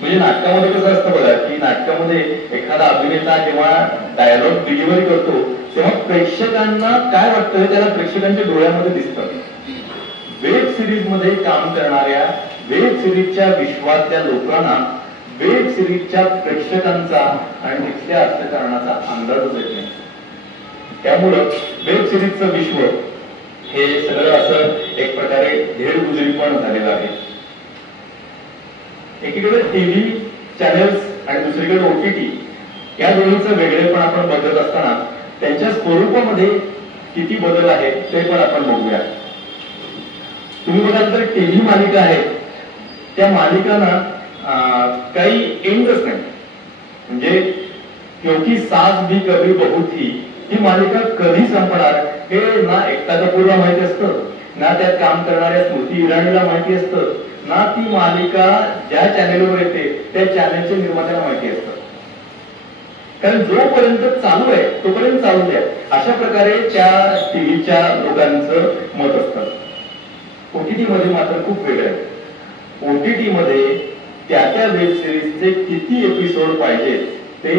म्हणजे नाटकामध्ये कसं असतं बघा, की नाटकामध्ये एखादा अभिनेता जेव्हा डायलॉग डिलिव्हरी करतो तेव्हा प्रेक्षकांना काय वाटतं त्याला प्रेक्षकांच्या डोळ्यामध्ये दिसतं. वेब सिरीज मध्ये काम करणाऱ्या, वेब सिरीजच्या विश्वातल्या लोकांना वेब सिरीजच्या प्रेक्षकांचा आणि तिथल्या अर्थकारणाचा अंदाजच येत नाही. त्यामुळं वेब सिरीजचं विश्व हे सगळं असं एक प्रकारे धेडगुजरीपण झालेलं आहे. एकीकडे टीव्ही चॅनल्स आणि दुसरीकडे OTT या दोन्हीचं वेगळेपण आपण बघत असताना त्यांच्या स्वरूपामध्ये किती बदल आहेत ते पण आपण बघूया. तुम्ही बघाल तर टीव्ही मालिका आहेत, त्या मालिकांना काही एंडच नाही. म्हणजे क्योंकि सास भी कभी बहू थी ही मालिका कधी संपणार हे ना एकता कपूरला माहिती असतं, ना त्यात काम करणाऱ्या स्मृती इराणीला माहिती असतं, ना ती मालिका ज्या चॅनेलवर येते त्या चॅनेलच्या निर्मात्याला माहिती असतं. कारण जोपर्यंत चालू आहे तोपर्यंत चालू द्या, अशा प्रकारे त्या टीव्हीच्या लोकांचं मत असतं. OTT मध्ये मात्र खूप वेगळं आहे. OTT मध्ये त्या वेब सिरीजचे किती एपिसोड पाहिजेत ते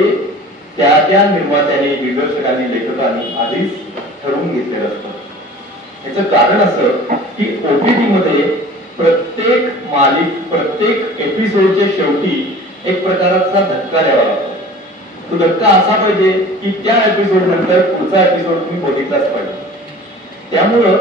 त्या निर्मात्याने, दिग्दर्शकांनी, लेखकांनी आधीच ठरवून घेतलेलं असतं. याचं कारण असं की OTT मध्ये प्रत्येक एपिसोडच्या शेवटी एक प्रकारचा धक्का द्यावा लागतो. तो धक्का असा पाहिजे की त्या एपिसोड नंतर पुढचा एपिसोड तुम्ही बघितलाच पाहिजे. त्यामुळं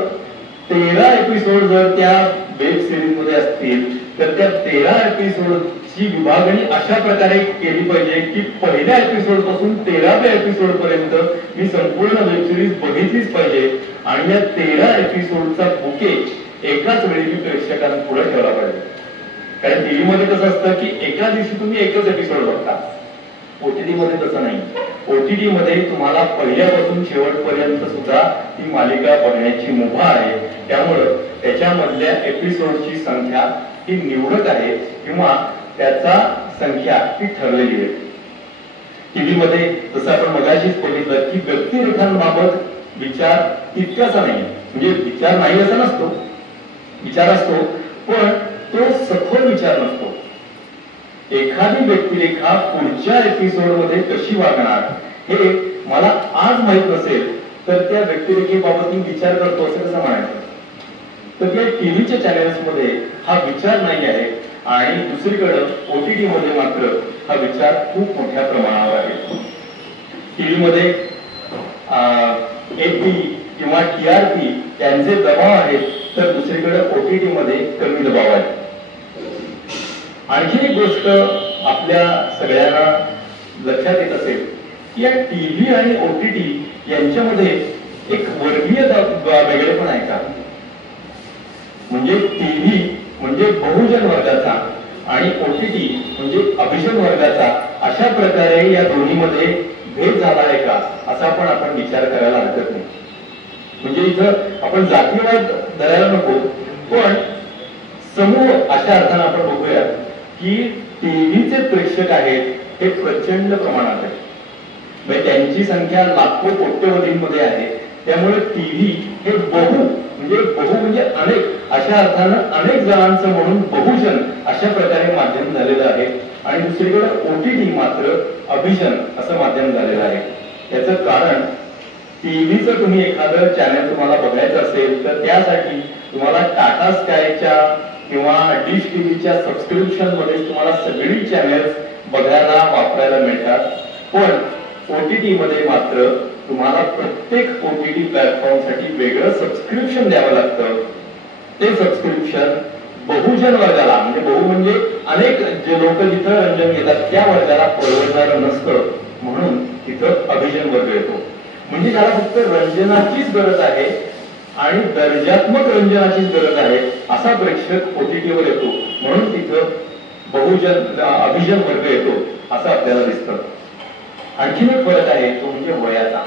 13 एपिसोड जर त्या वेब सिरीज मध्ये असतील तर त्या 13 एपिसोडची विभागणी अशा प्रकारे केली पाहिजे की पहिल्या एपिसोड पासून 13व्या एपिसोड पर्यंत मी संपूर्ण वेब सिरीज बघितलीच पाहिजे आणि या 13 एपिसोडचा बुके एकाच वेळी मी प्रेक्षकांपुढे ठेवला पाहिजे. कारण टीव्ही मध्ये कसं असतं की एका दिवशी तुम्ही एकच एपिसोड बघता, OTT मध्ये तसं नाही. OTT मध्ये तुम्हाला पहिल्यापासून शेवटपर्यंत सुद्धा ती मालिका बघण्याची मुभा आहे. त्यामुळं त्याच्यामधल्या एपिसोडची संख्या ही निवडक आहे किंवा त्याचा संख्या ही ठरलेली आहे. टीव्ही मध्ये जसं आपण मगाशीच बघितलं की व्यक्तिरेखांबाबत विचार तितकासा नाही. म्हणजे विचार नाही असा नसतो, विचार असतो, पण तो सखोल विचार नसतो. एखादी व्यक्तिरेखा पुढच्या एपिसोड मध्ये कशी वागणार हे मला आज माहित नसेल तर त्या व्यक्तिरेखेबाबत मी विचार करतो असं कसं म्हणायचं. तर या टीव्हीच्या चॅनेल्स मध्ये हा विचार नाही आहे आणि दुसरीकडे OTT मध्ये मात्र हा विचार खूप मोठ्या प्रमाणावर आहे. टीव्ही मध्ये AP किंवा TRP त्यांचे दबाव आहेत तर दुसरीकडे OTT मध्ये कमी दबाव आहे. आणखी एक गोष्ट आपल्या सगळ्यांना लक्षात येत असेल की या टीव्ही आणि OTT यांच्यामध्ये एक वर्गीय वेगळेपण आहे का. म्हणजे टीव्ही म्हणजे बहुजन वर्गाचा आणि OTT म्हणजे अभिजन वर्गाचा, अशा प्रकारे या दोन्हीमध्ये भेद झाला आहे का असा आपण विचार करायला हरकत नाही. म्हणजे इथं आपण जातीवाद धरायला नको, पण समूह अशा अर्थानं आपण बघूया की टीव्हीचे प्रेक्षक आहेत हे प्रचंड प्रमाणात आहे. म्हणजे त्यांची संख्या लाखो कोट्यवधींमध्ये आहे. त्यामुळे टीव्ही हे बहु म्हणजे अनेक अशा अर्थानं अनेक जणांचं म्हणून बहुजन अशा प्रकारे माध्यम झालेलं आहे आणि दुसरीकडे OTT मात्र अभिजन असं माध्यम झालेलं आहे. त्याचं कारण टीव्हीचं तुम्ही एखादं चॅनल तुम्हाला बघायचं असेल तर त्यासाठी तुम्हाला टाटा स्कायच्या किंवा डिश टीव्हीच्या सबस्क्रिप्शन मध्ये तुम्हाला सगळी चॅनेल्स बघायला वापरायला मिळतात. पण OTT मध्ये मात्र तुम्हाला प्रत्येक OTT प्लॅटफॉर्म साठी वेगळं सबस्क्रिप्शन द्यावं लागतं. ते सबस्क्रिप्शन बहुजन वर्गाला म्हणजे अनेक जे लोक जिथं रंजन घेतात त्या वर्गाला परवडणारं नसतं, म्हणून तिथं अभिजन वर्ग येतो. म्हणजे त्याला फक्त रंजनाचीच गरज आहे आणि दर्जात्मक रंजनाचीच गरज आहे असा प्रेक्षक OTT वर येतो, म्हणून तिथं अभिजन वर्ग येतो असं आपल्याला दिसतं. आणखीन एक फरक आहे तो म्हणजे वयाचा.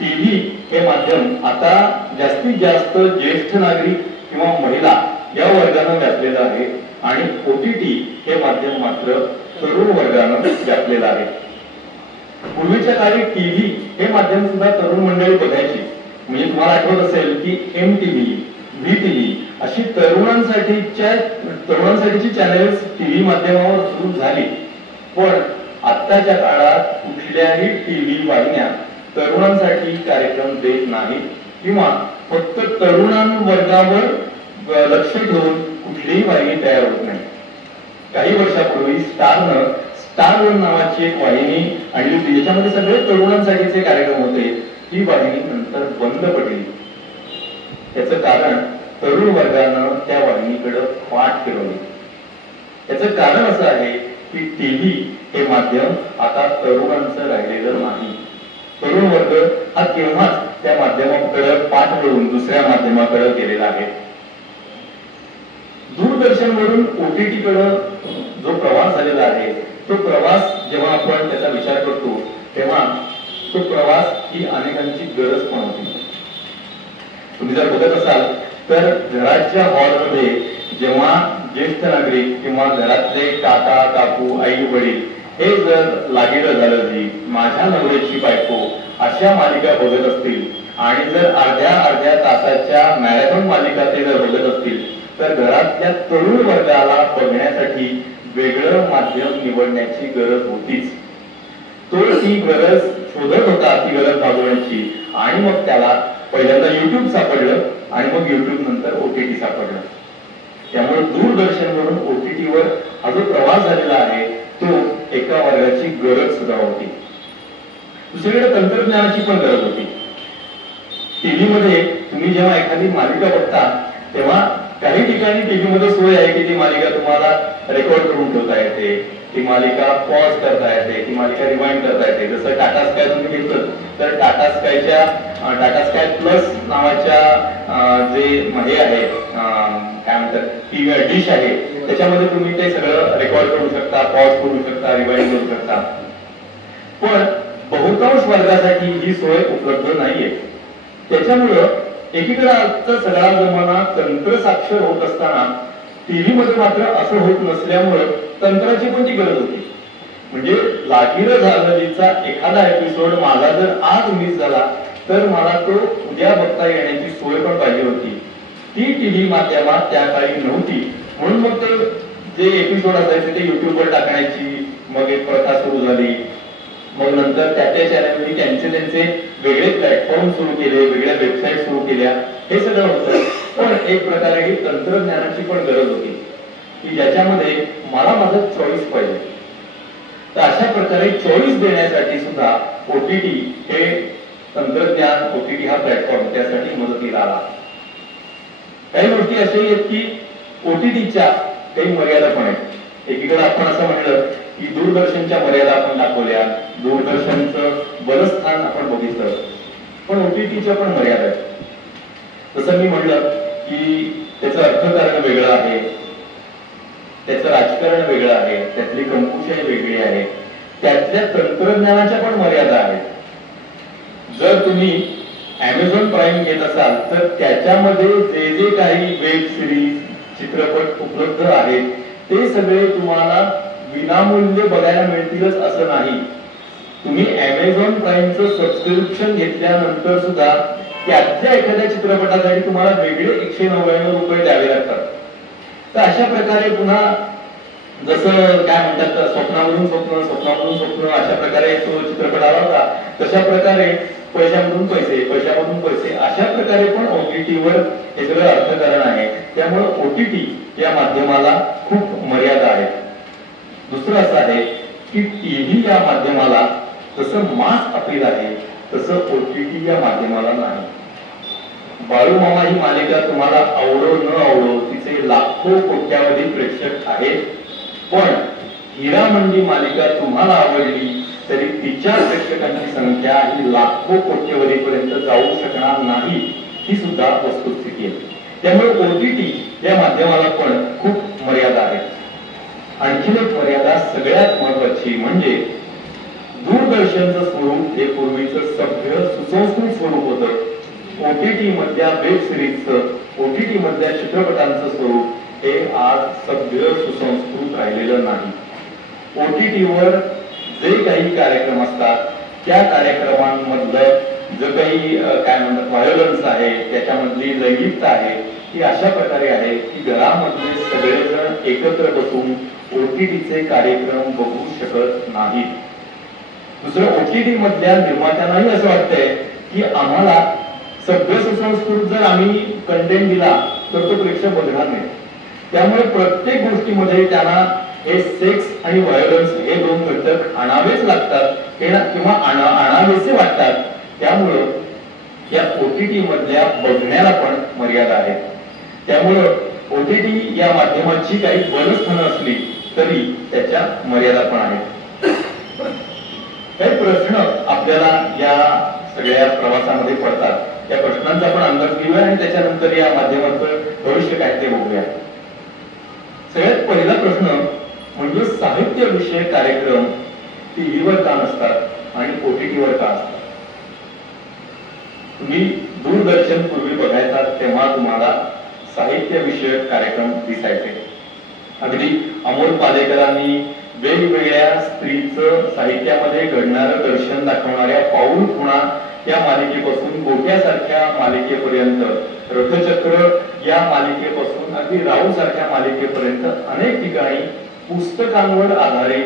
टीव्ही हे माध्यम आता जास्तीत जास्त ज्येष्ठ नागरिक किंवा महिला या वर्गानं व्यापलेलं आहे आणि OTT हे माध्यम मात्र तरुण वर्गानं व्यापलेलं आहे. पूर्वीच्या काळी टीव्ही हे माध्यम सुद्धा तरुण मंडळी बघायची. म्हणजे तुम्हाला आठवत असेल की MTV, VTV अशी तरुणांसाठीची चॅनेल्स टीव्ही माध्यमावर सुरू झाली. पण आत्ताच्या काळात कुठल्याही टीव्ही वाहिन्या तरुणांसाठी कार्यक्रम देत नाही किंवा फक्त तरुणांवर्गावर लक्ष ठेवून कुठलीही वाहिनी तयार होत नाही. काही वर्षापूर्वी स्टारनं स्टार वन नावाची एक वाहिनी आणली होती ज्याच्यामध्ये सगळे तरुणांसाठीचे कार्यक्रम होते. ही वाहिनी नंतर बंद पडली. त्याचं कारण तरुण वर्गानं त्या वाहिनीकडे पाठ फिरवली. त्याचं कारण असं आहे की टीव्ही हे माध्यम आता तरुणांचं राहिलेलं नाही. तरुण वर्ग हा केव्हाच त्या माध्यमाकडे पाठ वळून दुसऱ्या माध्यमाकडे गेलेला आहे. दूरदर्शनवरून OTT कडे जो प्रवास झालेला आहे तो प्रवास जेव्हा आपण त्याचा विचार करतो तेव्हा तो प्रवास ही अनेकांची गरज पण होती. तुम्ही जर बघत असाल तर घराच्या हॉलमध्ये जेव्हा ज्येष्ठ नागरिक किंवा घरातले काका काकू आई वडील हे जर लागेलं झालं की माझ्या नवऱ्याची बायको अशा मालिका बघत असतील आणि जर अर्ध्या तासाच्या मॅरेथॉन मालिका ते जर बघत असतील तर घरातल्या तरुण वर्गाला बघण्यासाठी वेगळं माध्यम निवडण्याची गरज होतीच. तो ती गरज शोधत होता, ती गरज भागवण्याची आणि मग त्याला पहिल्यांदा YouTube सापडलं आणि मग YouTube नंतर OTT सापडलं. त्यामुळे दूरदर्शनवरून OTT वर हा जो प्रवास झालेला आहे तो एका वर्गाची गरज सुद्धा होती. दुसरीकडे तंत्रज्ञानाची पण गरज होती. टीव्ही मध्ये तुम्ही जेव्हा एखादी मालिका बघता तेव्हा काही ठिकाणी टीव्ही मध्ये सोय आहे की ती मालिका तुम्हाला रेकॉर्ड करून ठेवता येते, ती मालिका पॉज करता येते, ती मालिका रिवाइंड करता येते. जसं टाटा स्काय तुम्ही घेतलं तर टाटा स्काय प्लस नावाच्या जे हे आहे काय म्हणतात टीव्ही डिश आहे त्याच्यामध्ये तुम्ही ते सगळं रेकॉर्ड करू शकता, पॉज करू शकता, रिवाइंड करू शकता. पण बहुतांश वर्गासाठी ही सोय उपलब्ध नाहीये. त्याच्यामुळं एकीकडे आजचा सगळा जमाना तंत्र साक्षर होत असताना टीव्ही मध्ये मात्र असं होत नसल्यामुळं तंत्राची पण ती गरज होती. म्हणजे लागीर झालेलीचा एखादा एपिसोड माझा जर आज मिस झाला तर मला तो उद्या बघता येण्याची सोय पण पाहिजे होती. ती टीव्ही माध्यमात त्या काळी नव्हती. म्हणून मग ते जे एपिसोड असायचे ते युट्यूबवर टाकण्याची मग एक प्रथा सुरू झाली. मग नंतर त्या चॅनलनी त्यांचे वेगळे प्लॅटफॉर्म सुरू केले, वेगळ्या वेबसाईट सुरू केल्या. हे सगळं होतं. पण एक प्रकारे ही तंत्रज्ञानाची पण गरज होती की ज्याच्यामध्ये मला माझं चॉईस पाहिजे. तर अशा प्रकारे चॉईस देण्यासाठी सुद्धा OTT हे तंत्रज्ञान, OTT हा प्लॅटफॉर्म त्यासाठी मदतीला आला. काही गोष्टी अशाही आहेत की OTTच्या काही मर्यादा पण आहेत. एकीकडे आपण असं म्हणलं की दूरदर्शनच्या मर्यादा आपण दाखवल्या, दूरदर्शनचं बलस्थान आपण बघितलं, पण OTTच्या पण मर्यादा आहेत. जसं मी म्हणलं की त्याचं अर्थकारण वेगळं आहे, त्याचं राजकारण वेगळं आहे, त्यातली कंकुशाही वेगळी आहे, त्यातल्या तंत्रज्ञानाच्या पण मर्यादा आहेत. जर तुम्ही Amazon प्राईम घेत असाल तर त्याच्यामध्ये जे काही वेब सिरीज, चित्रपट उपलब्ध आहेत ते सगळे तुम्हाला विनामूल्य बघायला मिळतीलच असं नाही. तुम्ही Amazon प्राईमचं सबस्क्रिप्शन घेतल्यानंतर सुद्धा त्यातल्या एखाद्या चित्रपटासाठी तुम्हाला वेगळे 199 रुपये द्यावे लागतात. तर अशा प्रकारे पुन्हा जसं काय म्हणतात स्वप्नामधून स्वप्न, स्वप्नामधून स्वप्न अशा प्रकारे तो चित्रपट आला होता तशा प्रकारे पैशामधून पैसे, पैशामधून पैसे अशा प्रकारे पण OTT वर हे सगळं अर्थकारण आहे. त्यामुळे OTT या माध्यमाला खूप मर्यादा आहेत. दुसरं असं आहे की टीव्ही या माध्यमाला जसं मास अपील आहे तसं OTT या माध्यमाला नाही. बाळूमामा ही मालिका तुम्हाला आवडो न आवडो तिचे लाखो कोट्यावधी प्रेक्षक आहेत. पण हिरामंडी मालिका तुम्हाला आवडली तरी तिच्या प्रेक्षकांची संख्या ही लाखो कोट्यवधी पर्यंत जाऊ शकणार नाही, ही सुद्धा वस्तुस्थिती आहे. त्यामुळे OTT या माध्यमाला पण खूप मर्यादा आहेत. आणखीन एक मर्यादा सगळ्यात महत्वाची म्हणजे दूरदर्शनचं स्वरूप हे पूर्वीचं सभ्य सुसंस्कृत स्वरूप होतं. OTT मधल्या वेब सिरीजचं, OTT मधल्या चित्रपटांचं स्वरूप हे आज सभ्य सुसंस्कृत राहिलेलं नाही. OTT वर जे काही कार्यक्रम असतात त्या कार्यक्रमांमधलं जो काही काय म्हणतात व्हायोलन्स आहे, त्याच्यामधली लैंगिकता आहे, ती अशा प्रकारे आहे की घरामधले सगळेजण एकत्र बसून OTTचे कार्यक्रम बघू शकत नाहीत. दुसरं, OTT मधल्या निर्मात्यांनाही असं वाटतंय की आम्हाला सभ्य सुसंस्कृत जर आम्ही कंटेंट दिला तर तो प्रेक्षक बघणार नाही. त्यामुळे प्रत्येक गोष्टीमध्ये त्यांना हे सेक्स आणि व्हायोलन्स हे दोन घटक आणावेच लागतात किंवा आणावेसे वाटतात. त्यामुळं या OTT मधल्या बघण्याला पण मर्यादा आहे. त्यामुळं OTT या माध्यमाची काही बलस्थानं असली तरी त्याच्या मर्यादा पण आहेत. काही प्रश्न आपल्याला या सगळ्या प्रवासामध्ये पडतात. या प्रश्नांचा आपण अंदाज घेऊया आणि त्याच्यानंतर या माध्यमाचं भविष्य काय ते बघूया. सगळ्यात पहिला प्रश्न म्हणजे साहित्य विषयक कार्यक्रम टीव्हीवर का नसतात आणि OTT वर का असतात. तुम्ही दूरदर्शन पूर्वी बघायचा तेव्हा तुम्हाला साहित्य विषयक कार्यक्रम दिसायचे. अगदी अमोल पालेकरांनी वेगवेगळ्या स्त्रीचं साहित्यामध्ये घडणारं दर्शन दाखवणाऱ्या पाऊल खुणा या मालिकेपासून गोट्यासारख्या मालिकेपर्यंत, रथचक्र या मालिकेपासून अगदी राहू सारख्या मालिकेपर्यंत अनेक ठिकाणी पुस्तकांवर आधारित,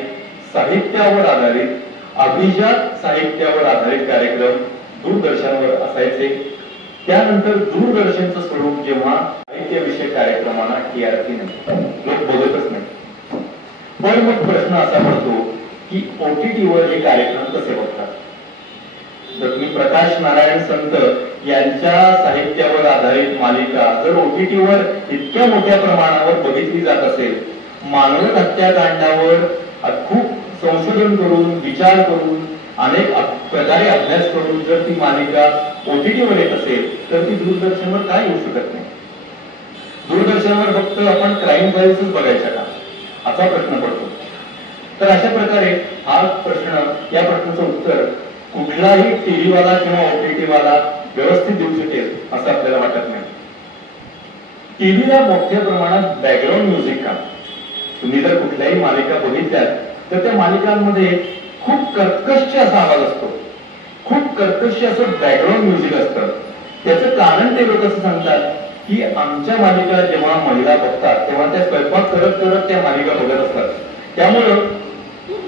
साहित्यावर आधारित, अभिजात साहित्यावर आधारित कार्यक्रम दूरदर्शनवर असायचे. त्यानंतर दूरदर्शनचं स्वरूप जेव्हा साहित्यविषयक कार्यक्रमांना TRP नाही, लोक बघतच नाही. पण मग प्रश्न असा पडतो की OTT वर हे कार्यक्रम कसे बघतात. जर तुम्ही प्रकाश नारायण संत यांच्या साहित्यावर आधारित मालिका जर OTT वर इतक्या मोठ्या प्रमाणावर बघितली जात असेल, मानव हत्याकांडावर खूप संशोधन करून, विचार करून, अनेक प्रकारे अभ्यास करून जर ती मालिका OTT वर येत असेल तर ती दूरदर्शनवर काय येऊ शकत नाही. दूरदर्शनवर फक्त आपण क्राईम फाईल्सच बघायच्या का असा प्रश्न पडतो. तर अशा प्रकारे हा प्रश्न, या प्रश्नाचं उत्तर कुठलाही टीव्ही वाला किंवा OTT वाला व्यवस्थित देऊ शकेल असं आपल्याला वाटत नाही. टीव्हीला मोठ्या प्रमाणात बॅकग्राऊंड म्युझिक का. तुम्ही जर कुठल्याही मालिका बघितल्यात तर त्या मालिकांमध्ये खूप कर्कश असा आवाज असतो, खूप कर्कश असं बॅकग्राऊंड म्युझिक असतं. त्याचं कारण ते लोक असं सांगतात की आमच्या मालिका जेव्हा महिला बघतात तेव्हा त्या स्वयंपाक करत करत त्या मालिका बघत असतात. त्यामुळं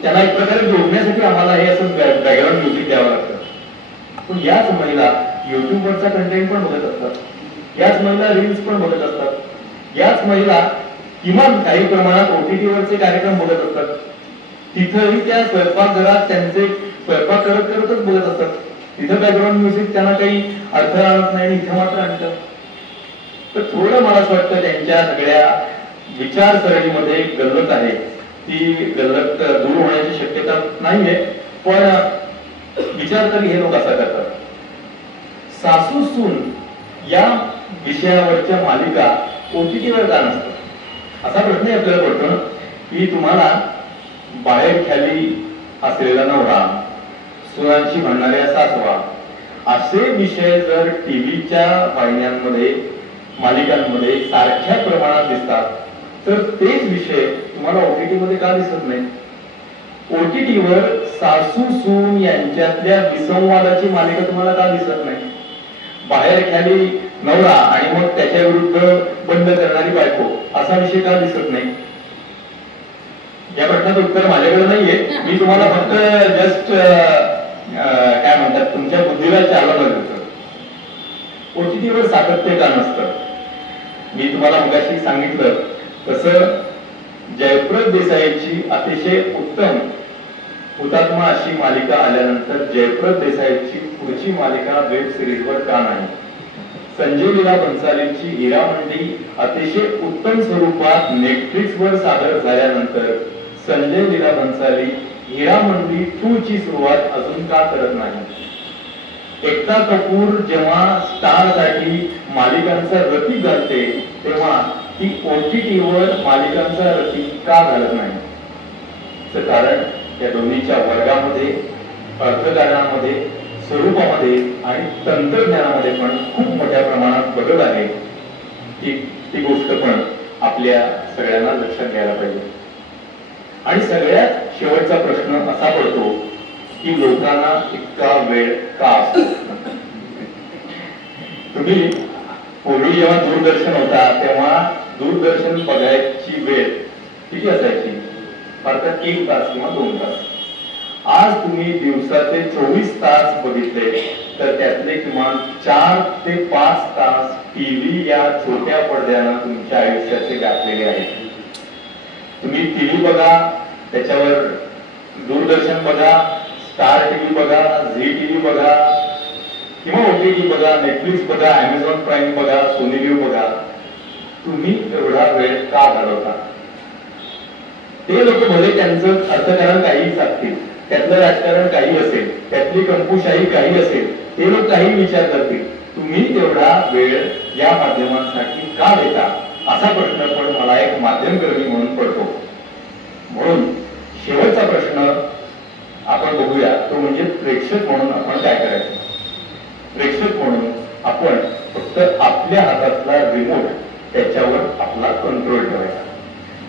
त्यांना एक प्रकारे जोडण्यासाठी आम्हाला हे असं बॅकग्राऊंड म्युझिक द्यावं लागतं. पण याच महिला युट्यूबवरचा कंटेंट पण बघत असतात, याच महिला रील्स पण बघत असतात, याच महिला किमान काही प्रमाणात OTT वरचे कार्यक्रम बघत असतात. तिथंही त्या स्वयंपाकघरात त्यांचे स्वयंपाक करत करतच बघत असतात. तिथं बॅकग्राऊंड म्युझिक त्यांना काही अर्थ आणत नाही, इथं मात्र आणतं. तर थोडं मला असं वाटतं त्यांच्या सगळ्या विचारसरणीमध्ये गल्लत आहे. ती गल्लत दूर होण्याची शक्यता नाहीये, पण विचार तरी हे लोक असा करतात. सासू सून या विषयावरच्या मालिका OTT वर का नसतात असा प्रश्न आपल्याला पडतो ना. की तुम्हाला बाहेर खाली असलेला नवरा, सुनांशी म्हणणाऱ्या सासवा असे विषय जर टीव्हीच्या वाहिन्यांमध्ये, मालिकांमध्ये सारख्या प्रमाणात दिसतात तर तेच विषय तुम्हाला OTT मध्ये का दिसत नाही. OTT वर सासू सून यांच्यातल्या विसंवादाची मालिका तुम्हाला का दिसत नाही. बाहेर खाली नवरा आणि मग त्याच्या विरुद्ध बंद करणारी बायको असा विषय का दिसत नाही. या प्रश्नाचं उत्तर माझ्याकडे नाहीये. मी तुम्हाला फक्त जस्ट काय म्हणतात तुमच्या बुद्धीला चालना देतो. OTT वर सातत्य का नसतं. मी तुम्हाला मगाशी सांगितलं तसं जयप्रद देसाईची अतिशय उत्तम हुतात्मा अशी मालिका आल्यानंतर जयप्रद देसाईची पुढची मालिका वेब सिरीजवर का नाही. संजय लीला भन्सालीची हीरामंडी अतिशय उत्तम स्वरूपात नेटफ्लिक्सवर सादर झाल्यानंतर संजय लीला भन्साली हीरामंडी 2 ची सुरुवात अजून का करत नाही. एकता कपूर जेव्हा स्टार साठी मालिकांचा रती घालते तेव्हा ती OTT वर मालिकांचा रती का घालत नाही. कारण त्या दोन्हीच्या वर्गामध्ये अर्थकारणामध्ये, स्वरूपामध्ये आणि तंत्रज्ञानामध्ये पण खूप मोठ्या प्रमाणात बदल आहे. ती गोष्ट पण आपल्या सगळ्यांना लक्षात घ्यायला पाहिजे. आणि सगळ्यात शेवटचा प्रश्न असा पडतो की लोकांना इतका वेळ का असतो? तुम्ही पूर्वी जेव्हा दूरदर्शन होता तेव्हा दूरदर्शन बघायची वेळ किती असायची? अर्थात 1 तास किंवा 2 तास. आज तुम्ही दिवसाचे 24 तास बघितले तर त्यातले किमान 4 ते 5 तास टीव्ही या छोट्या पडद्यानं तुमच्या आयुष्याचे गाठलेले आहेत. तुम्ही टीव्ही बघा, त्याच्यावर दूरदर्शन बघा, स्टार टीव्ही बघा, झी टीव्ही बघा किंवा OTT बघा, नेटफ्लिक्स बघा, अमेझॉन प्राईम बघा, सोनी लिव्ह बघा. तुम्ही एवढा वेळ का घालवता? ते लोक भले त्यांचं अर्थकारण काही सांगतील, त्यातलं राजकारण काही असेल, त्यातली कंपुशाही काही असेल, ते लोक काही विचार करतील. तुम्ही तेवढा वेळ या माध्यमांसाठी का देता? असा प्रश्न पण मला एक माध्यमकर्मी म्हणून पडतो. म्हणून शेवटचा प्रश्न आपण बघूया, तो म्हणजे प्रेक्षक म्हणून आपण काय करायचं? प्रेक्षक म्हणून आपण फक्त आपल्या हातातला रिमोट त्याच्यावर आपला कंट्रोल ठेवायचा.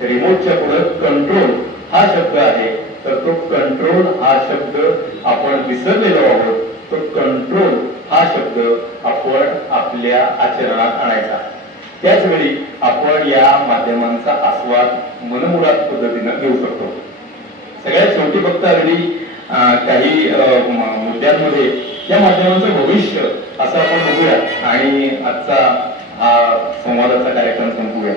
रिमोटच्या पुढे कंट्रोल हा शब्द आहे, तर तो कंट्रोल हा शब्द आपण विसरलेलो आहोत. तो कंट्रोल हा शब्द आपण आपल्या आचरणात आणायचा. त्याचवेळी आपण या माध्यमांचा आस्वाद मनमुराद पद्धतीनं घेऊ शकतो. सगळ्यात शेवटी फक्त अगदी काही मुद्द्यांमध्ये या माध्यमांचं भविष्य असं आपण बघूया आणि आजचा हा संवादाचा कार्यक्रम संपवूया.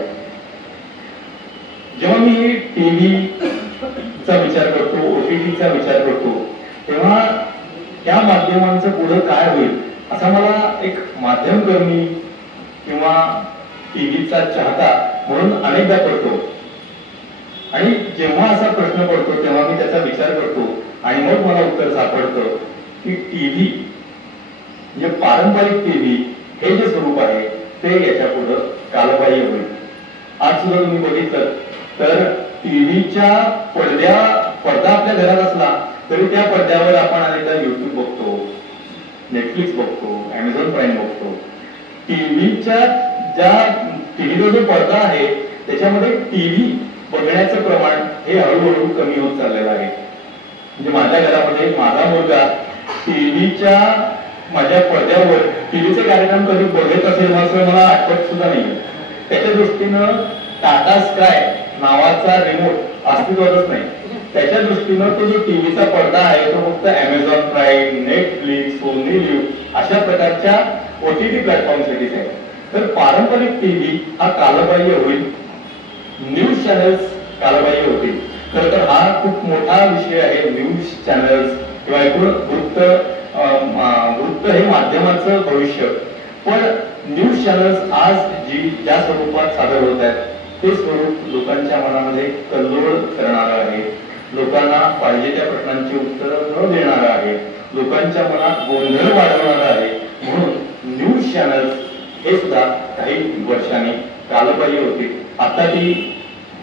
जेव्हा मी टीव्हीचा विचार करतो, OTTचा विचार करतो, तेव्हा त्या माध्यमांचं पुढे काय होईल असा मला एक माध्यमकर्मी किंवा टीव्हीचा चाहता म्हणून अनेकदा पडतो. आणि जेव्हा असा प्रश्न पडतो तेव्हा मी त्याचा विचार करतो आणि मग मला उत्तर सापडतं की टीव्ही म्हणजे पारंपरिक टीव्ही हे जे स्वरूप आहे ते याच्या पुढं कालबाह्य होईल. आज सुद्धा तुम्ही बघितलं तर टीव्हीच्या पडदा आपल्या घरात असला तरी त्या पडद्यावर आपण अनेकदा YouTube बघतो, नेटफ्लिक्स बघतो, अमेझॉन प्राईम बघतो. टीव्हीचा जो पडदा आहे त्याच्यामध्ये टीव्ही बघण्याचं प्रमाण हे हळूहळू कमी होत चाललेलं आहे. म्हणजे माझ्या घरामध्ये माझा मुलगा टीव्हीच्या माझ्या पडद्यावर टीव्हीचे कार्यक्रम कधी बघत असेल असं मला आठवत सुद्धा नाही. त्याच्या दृष्टीनं टाटा स्काय नावाचा रिमोट अस्तित्वातच नाही. त्याच्या दृष्टीनं तो जो टीव्हीचा पडदा आहे तो फक्त Amazon Prime, Netflix, Sony LIV अशा प्रकारच्या OTT प्लॅटफॉर्मसाठीच आहे. तर पारंपरिक टीव्ही हा कालबाह्य होईल, न्यूज चॅनल्स कालबाह्य होतील. खरं तर हा खूप मोठा विषय आहे. न्यूज चॅनल्स किंवा एकूण वृत्त हे माध्यमाचं भविष्य. पण न्यूज चॅनल्स आज ज्या स्वरूपात सादर होत आहेत ते स्वरूप लोकांच्या मनामध्ये कल्लोळ करणारं आहे, लोकांना पाहिजे त्या प्रश्नांची उत्तरं न देणारं आहे, लोकांच्या मनात गोंधळ वाढवणारं आहे. म्हणून न्यूज चॅनल्स हे सुद्धा काही वर्षांनी कालबाह्य होतील. आता ती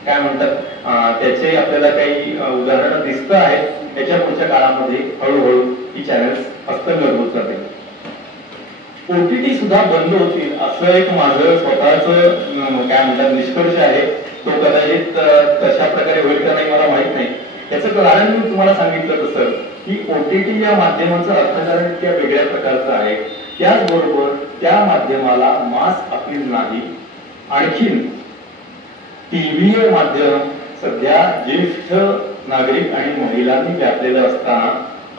काय म्हणतात त्याचे आपल्याला काही उदाहरणं दिसत आहेत. त्याच्या पुढच्या काळामध्ये हळूहळू ही चॅनल्स हस्तगत होत जातील. OTT सुद्धा बंद होतील असं एक माझं स्वतःच काय म्हणतात निष्कर्ष आहे. तो कदाचित कशा प्रकारे होईल का नाही मला माहित नाही. याचं कारण मी तुम्हाला सांगितलं तसं की OTT या माध्यमाचं अर्थकारण इतक्या वेगळ्या प्रकारचं आहे. त्याचबरोबर त्या माध्यमाला मास अपील नाही. आणखीन टीव्ही हे माध्यम सध्या ज्येष्ठ नागरिक आणि महिलांनी व्यापलेलं असताना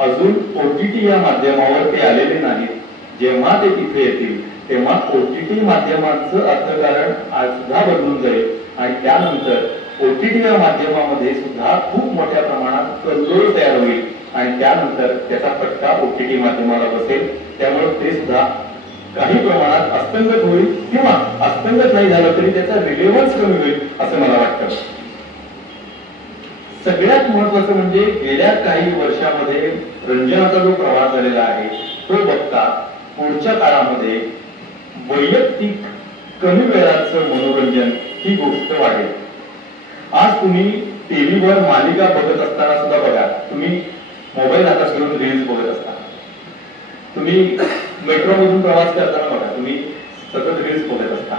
अजून OTT या माध्यमावर ते आलेले नाहीत. जेव्हा ते तिथे येतील तेव्हा OTT माध्यमांचं अर्थकारण आज सुद्धा बदलून जाईल आणि त्यानंतर OTT या माध्यमामध्ये सुद्धा खूप मोठ्या प्रमाणात कल्लोळ तयार होईल आणि त्यानंतर त्याचा फटका OTT माध्यमाला बसेल. त्यामुळे ते सुद्धा काही प्रमाणात अस्तंगत होईल किंवा अस्तंगत नाही झालं तरी त्याचा रिलेव्हन्स कमी होईल असं मला वाटतं. सगळ्यात महत्वाचं म्हणजे गेल्या काही वर्षामध्ये रंजनाचा जो प्रवास झालेला आहे तो बघता पुढच्या काळामध्ये वैयक्तिक कमी वेळाचं मनोरंजन ही गोष्ट वाढेल. आज तुम्ही टीव्हीवर मालिका बघत असताना सुद्धा बघा, तुम्ही मोबाईल हातात घेऊन रील्स बघत असता. तुम्ही मेट्रोमधून प्रवास करताना बघा, तुम्ही सतत रील्स बघत असता.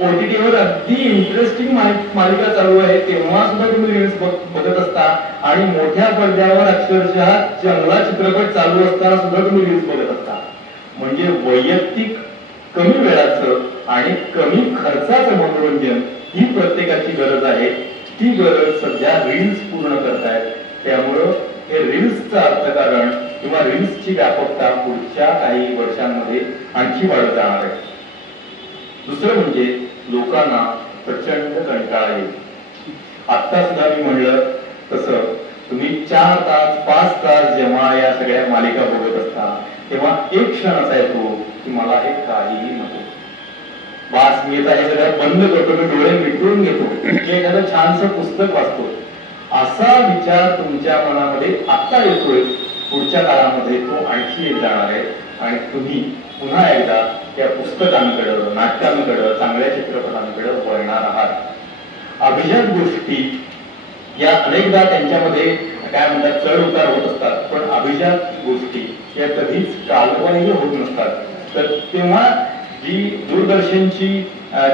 ओटीटीवर अगदी इंटरेस्टिंग मालिका चालू आहे तेव्हा सुद्धा तुम्ही रील्स बघत असता आणि मोठ्या पडद्यावर अक्षरशः जंगला चित्रपट चालू असताना सुद्धा तुम्ही रील्स बघत असता. म्हणजे वैयक्तिक कमी वेळाचं आणि कमी खर्चाचं मनोरंजन ही प्रत्येकाची गरज आहे. ती गरज सध्या रील्स पूर्ण करतायत. त्यामुळं हे रील्सचं अर्थकारण किंवा रील्सची व्यापकता पुढच्या काही वर्षांमध्ये आणखी वाढत जाणार आहे. दुसरं म्हणजे लोकांना प्रचंड कंटाळा येईल. आता सुद्धा मी म्हणलं तसं तुम्ही 4 तास 5 तास जेव्हा या सगळ्या मालिका बघत असता तेव्हा एक क्षण असा येतो की मला हे काहीही नको, बास मी आता हे सगळं बंद करतो, मी डोळे मिटून घेतो, एखादं छानसं पुस्तक वाचतो, असा विचार तुमच्या मनामध्ये आता येतोय. पुढच्या काळामध्ये तो आणखी येत जाणार आहे आणि तुम्ही पुन्हा एकदा त्या पुस्तकांकडं, नाटकांकडं, चांगल्या चित्रपटांकडं वळणार आहात. अभिजात गोष्टी या अनेकदा त्यांच्यामध्ये काय म्हणतात चढ उतार होत असतात, पण अभिजात गोष्टी या कधीच कालबाह्य होत नसतात. तर तेव्हा जी दूरदर्शनची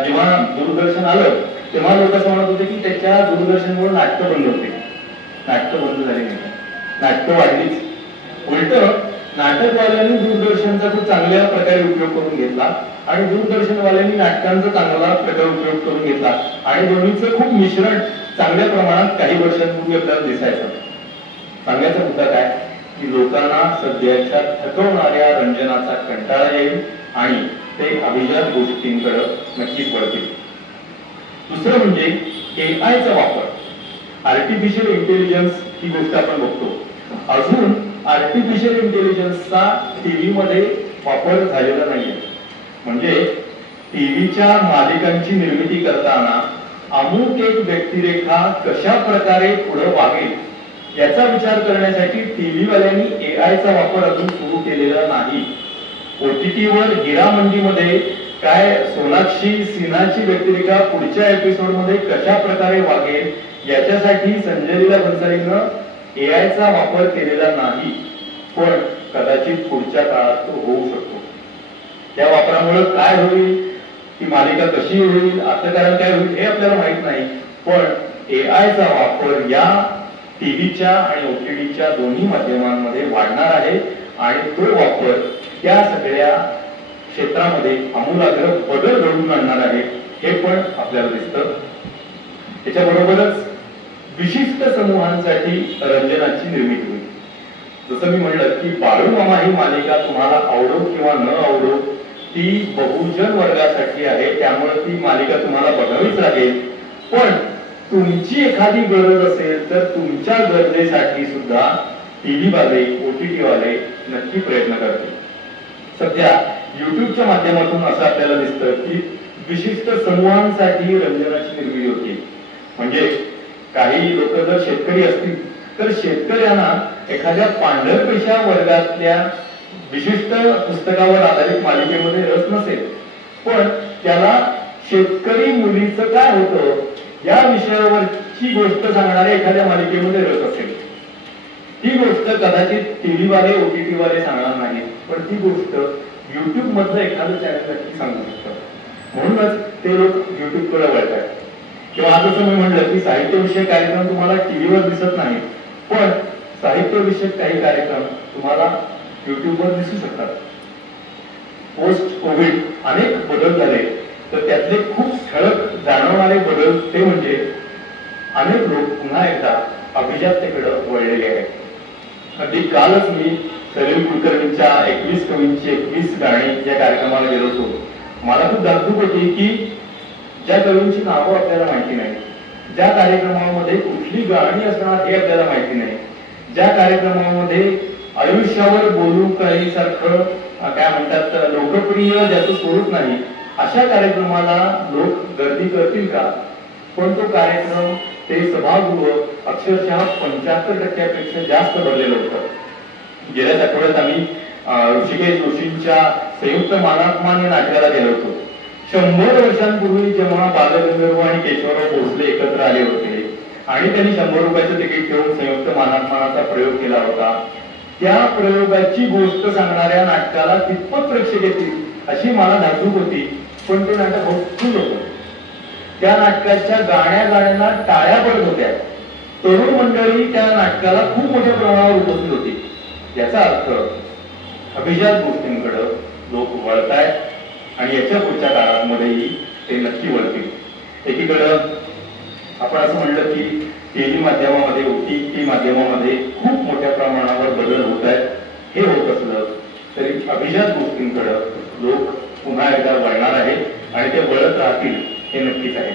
जेव्हा दूरदर्शन आलं तेव्हा लोक असं म्हणत होते की त्याच्या दूरदर्शनमुळे नाटकं बंद होते. नाटकं बंद झाली नाही, नाटकं वाढलीच. उलट नाटकवाल्यांनी दूरदर्शनचा खूप चांगल्या प्रकारे उपयोग करून घेतला आणि दूरदर्शनवाल्यांनी नाटकांचा चांगला प्रकारे उपयोग करून घेतला आणि दोन्हीचं खूप मिश्रण चांगल्या प्रमाणात काही वर्षांपूर्वी आपल्याला दिसायचं. सांगायचा मुद्दा काय की लोकांना सध्याच्या थकवणाऱ्या रंजनाचा कंटाळा येईल आणि ते अभिजात गोष्टींकडे नक्कीच वळतील. दुसरं म्हणजे एआयचा वापर, आर्टिफिशियल इंटेलिजन्स ही गोष्ट आपण बघतो. अजून आर्टिफिशियल इंटेलिजन्सचा टीव्ही मध्ये वापर झालेला नाहीये. म्हणजे टीव्हीच्या मालिकांची निर्मिती करताना अमुक एक व्यक्तिरेखा कशा प्रकारे पुढे वागेल याचा विचार करण्यासाठी टीव्ही वाल्यांनी एआयचा वापर अजून सुरू केलेला नाही. ओटीटीवर हिरामंडीमध्ये काय सोनाक्षी सिन्हाची व्यक्तिरेखा पुढच्या एपिसोड मध्ये कशा प्रकारे वागेल याच्यासाठी संजय लीला भन्साळीनं एआयचा वापर केलेला नाही, पण कदाचित पुढच्या काळात तो होऊ शकतो. त्या वापरामुळे काय होईल, ती मालिका कशी होईल, अर्थकारण काय होईल हे आपल्याला माहित नाही, पण एआयचा वापर या टीव्हीच्या आणि ओटीटीच्या दोन्ही माध्यमांमध्ये वाढणार आहे आणि तो वापर त्या सगळ्या क्षेत्रामध्ये आमूलाग्र बदल घडवून आणणार आहे हे पण आपल्याला दिसतं. त्याच्याबरोबरच विशिष्ट समूहांसाठी रंजनाची निर्मिती होईल. जसं मी म्हणलं की बाळूमामा ही मालिका तुम्हाला आवडो किंवा न आवडो ती बहुजन वर्गासाठी आहे, त्यामुळे ती मालिका तुम्हाला बघावीच लागेल. पण तुमची एखादी गरज असेल तर तुमच्या गरजेसाठी सुद्धा टीव्ही वाले, ओटीटी वाले नक्की प्रयत्न करतील. सध्या युट्यूबच्या माध्यमातून असं आपल्याला दिसतं की विशिष्ट समूहांसाठी रंजनाची निर्मिती होती. म्हणजे काही लोक जर शेतकरी असतील तर शेतकऱ्यांना एखाद्या पांढरपेशा वर्गातल्या विशिष्ट पुस्तकावर आधारित मालिकेमध्ये रस नसेल, पण त्याला शेतकरी मुलीचं काय होतं या विषयावरची गोष्ट सांगणाऱ्या एखाद्या मालिकेमध्ये रस असेल. ही गोष्ट कदाचित टीव्ही वाले, ओटीटी वाले सांगणार नाहीत, पण ती गोष्ट युट्यूब मधलं एखादं चॅनल नक्की सांगू शकतं. म्हणूनच ते लोक युट्यूबकडे वळतात. किंवा आता जसं मी म्हणलं की साहित्यविषयक कार्यक्रम तुम्हाला टीव्हीवर दिसत नाहीत, पण साहित्यविषयक काही कार्यक्रम तुम्हाला युट्यूबवर दिसू शकतात. पोस्ट कोविड अनेक बदल झाले, तर त्यातले खूप ठळक जाणवणारे बदल ते म्हणजे अनेक लोक पुन्हा एकदा अभिजात्यकडे वळलेले आहेत. अगदी कालच मी सलील कुलकर्णींच्या 21 कवींची 21 गाणी या कार्यक्रमाला गेलो होतो. मला खूप धाकधूक होती की ज्या कवींची नावं आपल्याला माहिती नाही, ज्या कार्यक्रमामध्ये कुठली गाणी असणार हे आपल्याला माहिती नाही, ज्या कार्यक्रमामध्ये आयुष्यावर बोलू काही सारखं काय म्हणतात लोकप्रिय ज्याचं स्वरूप नाही, अशा कार्यक्रमाला लोक गर्दी करतील का? पण तो कार्यक्रम, ते सभागृह अक्षरशः 75% जास्त भरलेलं होतं. गेल्याच आठवड्यात आम्ही ऋषिकेश जोशींच्या संयुक्त मानापमान या नाटकाला गेलो होतो. 100 वर्षांपूर्वी जेव्हा बालगंधर्व आणि केशवराव भोसले एकत्र आले होते आणि त्यांनी 100 रुपयाचं तिकीट ठेवून संयुक्त मानाचा प्रयोग केला होता. त्या प्रयोगाची गोष्ट सांगणाऱ्या नाटकाला कितपत प्रेक्षक येतील अशी मला धाकधूक होती, पण ते नाटक होत होतं. त्या नाटकाच्या गाण्यांना टाळ्या पडत होत्या. तरुण मंडळी त्या नाटकाला खूप मोठ्या प्रमाणावर उपस्थित होती. याचा अर्थ अभिजात गोष्टींकडे लोक वळतायत आणि याच्या पुढच्या काळामध्येही ते नक्की वळतील. एकीकडं आपण असं म्हणलं की टीव्ही माध्यमामध्ये, OTT माध्यमामध्ये खूप मोठ्या प्रमाणावर बदल होत आहेत. हे होत असलं तरी अभिजात गोष्टींकडे लोक पुन्हा एकदा वळणार आहेत आणि ते वळत राहतील हे नक्कीच आहे.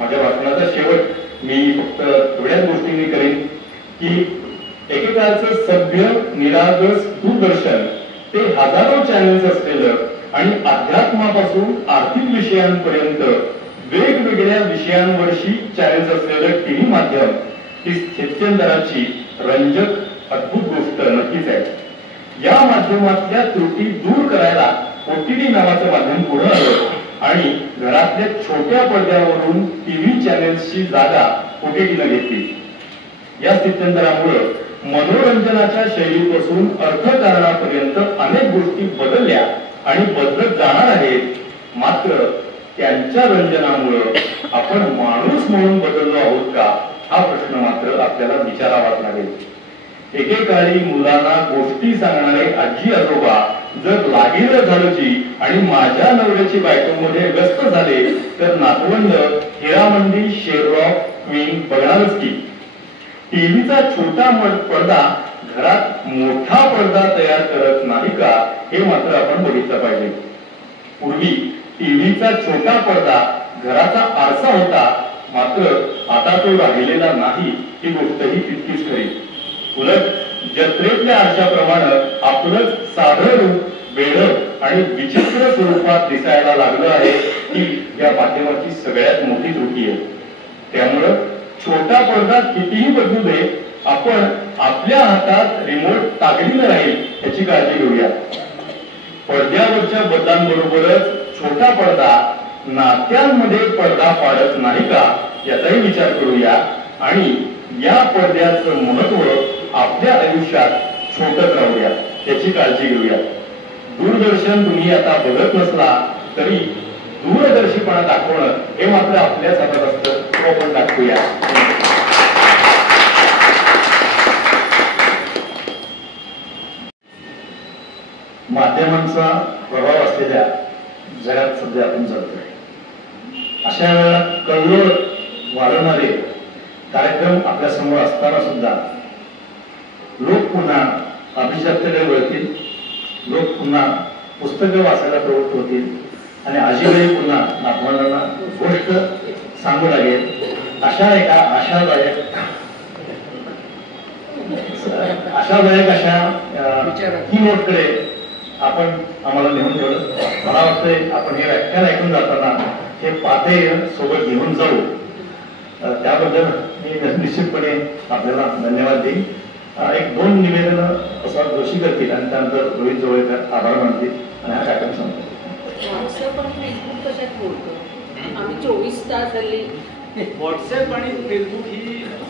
माझ्या भाषणाचा शेवट मी फक्त थोड्याच गोष्टींनी करेन की एकेकाळचं सभ्य निरागस दूरदर्शन ते हजारो चॅनल्स असलेलं आणि अध्यात्मापासून आर्थिक विषयांपर्यंत वेगवेगळ्या विषयांवरची चॅनल्स असलेलं टीव्ही माध्यम ही स्थित्यंतराची रंजक अद्भुत गोष्ट नक्कीच आहे. या माध्यमातल्या त्रुटी दूर करायला OTT नावाचं माध्यम पुढे आलं आणि घरातल्या छोट्या पडद्यावरून टीव्ही चॅनेल्सची जागा OTTनं घेतली. या स्थित्यंतरामुळे मनोरंजनाच्या शैलीपासून अर्थकारणापर्यंत अनेक गोष्टी बदलल्या आणि बदलत जाणार आहेत. मात्र त्यांच्या रंजनामुळे आपण माणूस म्हणून बदललो आहोत का हा प्रश्न मात्र आपल्याला विचारावाच लागेल. एकेकाळी मुलांना गोष्टी सांगणारे आजी आजोबा जर लागीर झालोची आणि माझ्या नवऱ्याची बायकोमध्ये व्यस्त झाले तर नातवंड हिरामंदी, शेरॉक, क्वीन बघणारच की. टीव्हीचा छोटा पडदा घरात मोठा पडदा तयार करत नाही का हे मात्र आपण बघितलं पाहिजे. पूर्वी टीव्हीचा छोटा पडदा घराचा आरसा होता, मात्र आता तो राहिलेला नाही ही गोष्टही तितकीच खरी. उलट जत्रेतल्या आरशाप्रमाणे आपलंच साधं रूप वेडं आणि विचित्र स्वरूपात दिसायला लागलं आहे ही या माध्यमाची सगळ्यात मोठी त्रुटी आहे. त्यामुळं छोटा पडदा कितीही बदलू दे, आपण आपल्या हातात रिमोट ताकदीनं राहील याची काळजी घेऊया. पडद्यावरच्या बदलांबरोबरच छोटा पडदा नात्यांमध्ये पडदा पाडत नाही का याचाही विचार करूया आणि या पडद्याचं महत्व आपल्या आयुष्यात छोटच राहूया याची काळजी घेऊया. दूरदर्शन तुम्ही आता बघत नसला तरी दूरदर्शीपणा दाखवणं हे मात्र आपल्याच हातात असतं, तो आपण दाखवूया. माध्यमांचा प्रभाव असलेल्या जगात सध्या आपण जगतोय. अशा वेळेला कल्लोळ वाढवणारे कार्यक्रम आपल्या समोर असताना सुद्धा लोक पुन्हा अभिजाततेकडे वळतील, लोक पुन्हा पुस्तकं वाचायला प्रवृत्त होतील आणि आजीबाई पुन्हा नातवंडांना गोष्ट सांगू लागेल. अशा एका आशादायक अशा कीनोटकडे आपण आम्हाला नेऊन ठेवलं. मला वाटतंय आपण हे व्याख्यान ऐकून जाताना हे पाते सोबत घेऊन जाऊ. त्याबद्दल मी निश्चितपणे आपल्याला धन्यवाद देईन. एक 2 निवेदन प्रसाद जोशी करतील आणि त्यानंतर रोहित जोळेकर आभार मानतील आणि हा कार्यक्रम संपतो. व्हॉट्सअप आणि फेसबुक कशात बोलतो आम्ही 24 तास हल्ली. व्हॉट्सअप आणि फेसबुक ही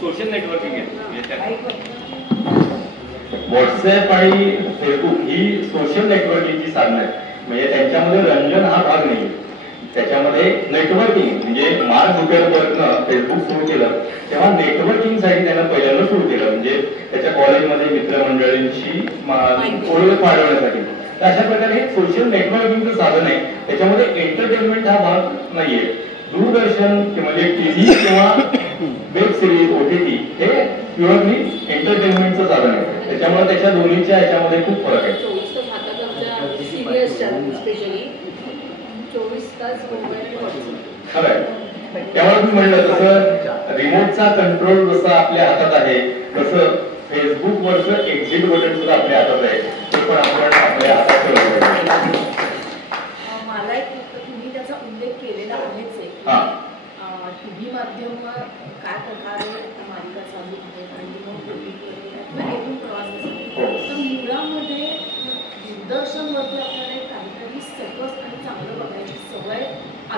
सोशल नेटवर्किंग आहे. व्हॉट्सअप आणि फेसबुक ही सोशल नेटवर्किंगची साधनं आहेत. म्हणजे त्यांच्यामध्ये रंजन हा भाग नाही, त्याच्यामध्ये नेटवर्किंग. म्हणजे मार्क झुकरबर्गनं फेसबुक सुरू केलं तेव्हा नेटवर्किंगसाठी त्यानं पहिल्यांदा सुरू केलं, म्हणजे त्याच्या कॉलेजमध्ये मित्रमंडळींची ओळख वाढवण्यासाठी. तर अशा प्रकारे हे सोशल नेटवर्किंगचं साधन आहे. त्याच्यामध्ये एंटरटेनमेंट हा भाग नाहीये. दूरदर्शन म्हणजे टीव्ही किंवा वेब सिरीज OTT हे प्युअरली एंटरटेनमेंटचं साधन आहे. त्याच्यामुळे त्याच्या दोन्हीच्या याच्यामध्ये खूप फरक आहे. 24 तास हातात आमच्या सिरियस स्पेशली 24 तास मोबाईल व्हॉट्सअप. खरंय. त्यामुळे तुम्ही म्हणलं तसं रिमोटचा कंट्रोल जसा आपल्या हातात आहे तसं फेसबुकवरचं एक्झिट बटन सुद्धा आपल्या हातात आहे. ते पण आपण आपल्या हातात ठेवलं पाहिजे. मला एक तुम्ही त्याचा उल्लेख केलेला आहेच आहे. टीव्ही माध्यम काय प्रकारे मालिका चालू आहेत आणि मग एकूण प्रवास असेल तर मुलामध्ये दूरदर्शनवरती आपल्याला काहीतरी सकस आणि चांगलं बघायची सवय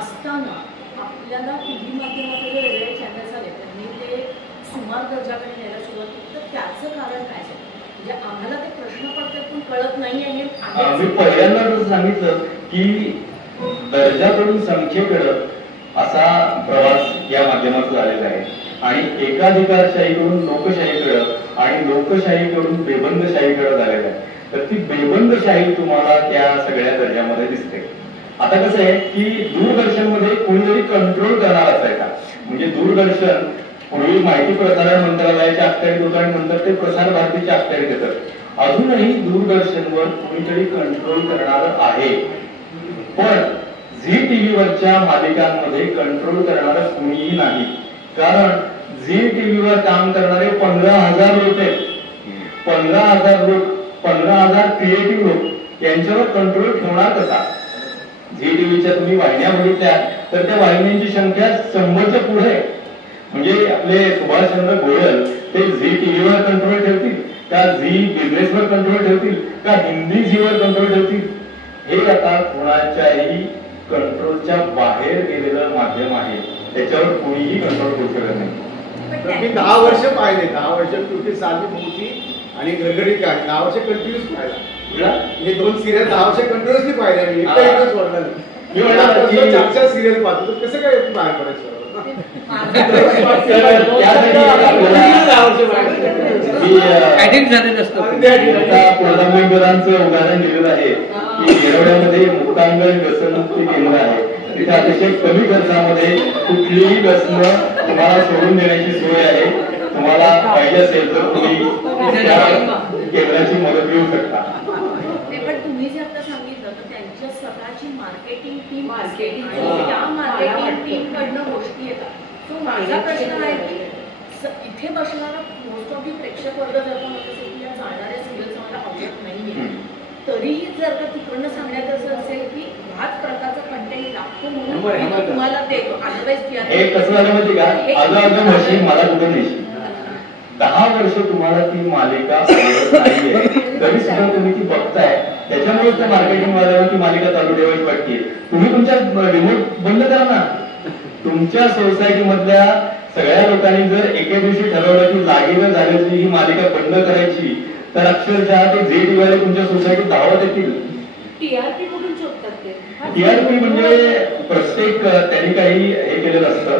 असताना आपल्याला टीव्ही माध्यमाकडे वेगळे चॅनल्स आले त्यांनी ते सुमार दर्जाकडे न्यायला सुरुवात केली, तर त्याचं कारण काय आहे? म्हणजे आम्हाला ते प्रश्न पडतात पण कळत नाही आहे. मी पहिल्यांदा जसं सांगितलं की दर्जाकडून संख्येकडं असा प्रवास या माध्यमातून झालेला आहे आणि एकाधिकारशाहीकडून लोकशाहीकडं आणि लोकशाहीकडून बेबंदशाहीकडे झालेलं आहे. तर ती बेबंदशाही तुम्हाला त्या सगळ्या दर्जामध्ये दिसते. आता कसं आहे की दूरदर्शन मध्ये कोणीतरी कंट्रोल करणार असायचा. म्हणजे दूरदर्शन पूर्वी माहिती प्रसारण मंत्रालयाच्या अखत्यारीत होतं आणि नंतर ते प्रसार भारतीच्या अखत्यारीत येतं. अजूनही दूरदर्शनवर कोणीतरी कंट्रोल करणार आहे, पण झी टीव्हीवरच्या मालिकांमध्ये कंट्रोल करणार कोणीही नाही. कारण झी टीव्हीवर काम करणारे 15,000 लोक आहेत. 15,000 लोक, 15,000 क्रिएटिव्ह लोक यांच्यावर कंट्रोल ठेवणार कसा? झी टीव्हीच्या तुम्ही वाहिन्या बघितल्या तर त्या वाहिन्यांची संख्या 100च्या पुढे. म्हणजे आपले सुभाषचंद्र गोयल ते झी टीव्हीवर कंट्रोल ठेवतील का झी बिझनेसवर कंट्रोल ठेवतील का हिंदी झीवर कंट्रोल ठेवतील? हे आता कोणाच्याही कंट्रोलच्या बाहेर गेलेलं माध्यम आहे. त्याच्यावर कोणीही कंट्रोल करू शकत नाही. मी 10 वर्ष पाहिले, 10 वर्ष तुमची साधी मोठी आणि घरघरी काय 10 वर्ष कंटिन्यूस पाहिला. हे 2 सिरियल 10 वर्ष कंटिन्युअसली पाहिले. मी एकटा एकच वाटला नाही. मी म्हटलं 4-4 सिरियल पाहतो तर कसं काय बाहेर पडायचं? उदाहरण दिलेलं आहे की येरवड्यामध्ये मुक्तांगण व्यसनमुक्ती केंद्र आहे. तिथे अतिशय कमी खर्चामध्ये कुठलीही व्यसनं तुम्हाला सोडून देण्याची सोय आहे. तुम्हाला पाहिजे असेल तर तुम्ही त्या केंद्राची मदत घेऊ शकता. पण तुम्ही जे आता सांगितलं तर त्यांच्या स्वतःची मार्केटिंग टीम असते आणि त्या मार्केटिंग टीम कडनं गोष्टी येतात. तो माझा प्रश्न आहे की इथे बसणारा मोस्ट ऑफ दी प्रेक्षक वर्ग जर का म्हणत असेल की या जाणाऱ्या सिरियल्स मला आवडत नाहीये, तरीही जर का तिकडनं सांगण्यात असं असेल की ह्याच प्रकारचा कंटेंट लागतो म्हणून तुम्हाला देतो. हे कसं झालं माहिती का? अगं मशीन मला कुठे नाही. 10 वर्ष तुम्हाला ती मालिका आवडत नाहीये तरी सुद्धा तुम्ही ती बघताय. त्याच्यामुळे त्या मार्केटिंग वाल्याला ती मालिका चालू ठेवायची वाटते. तुम्ही तुमच्या रिमोट बंद करा ना. तुमच्या सोसायटी मधल्या सगळ्या लोकांनी जर एके दिवशी ठरवलं की लागेल झाल्याची ही मालिका बंद करायची तर अक्षरशः ते जे टीव्ही तुमच्या सोसायटीत धावत येतील. टीआरपी कुठून शोधतात ते? टीआरपी म्हणजे प्रत्येक त्यांनी काही हे केलेलं असतं.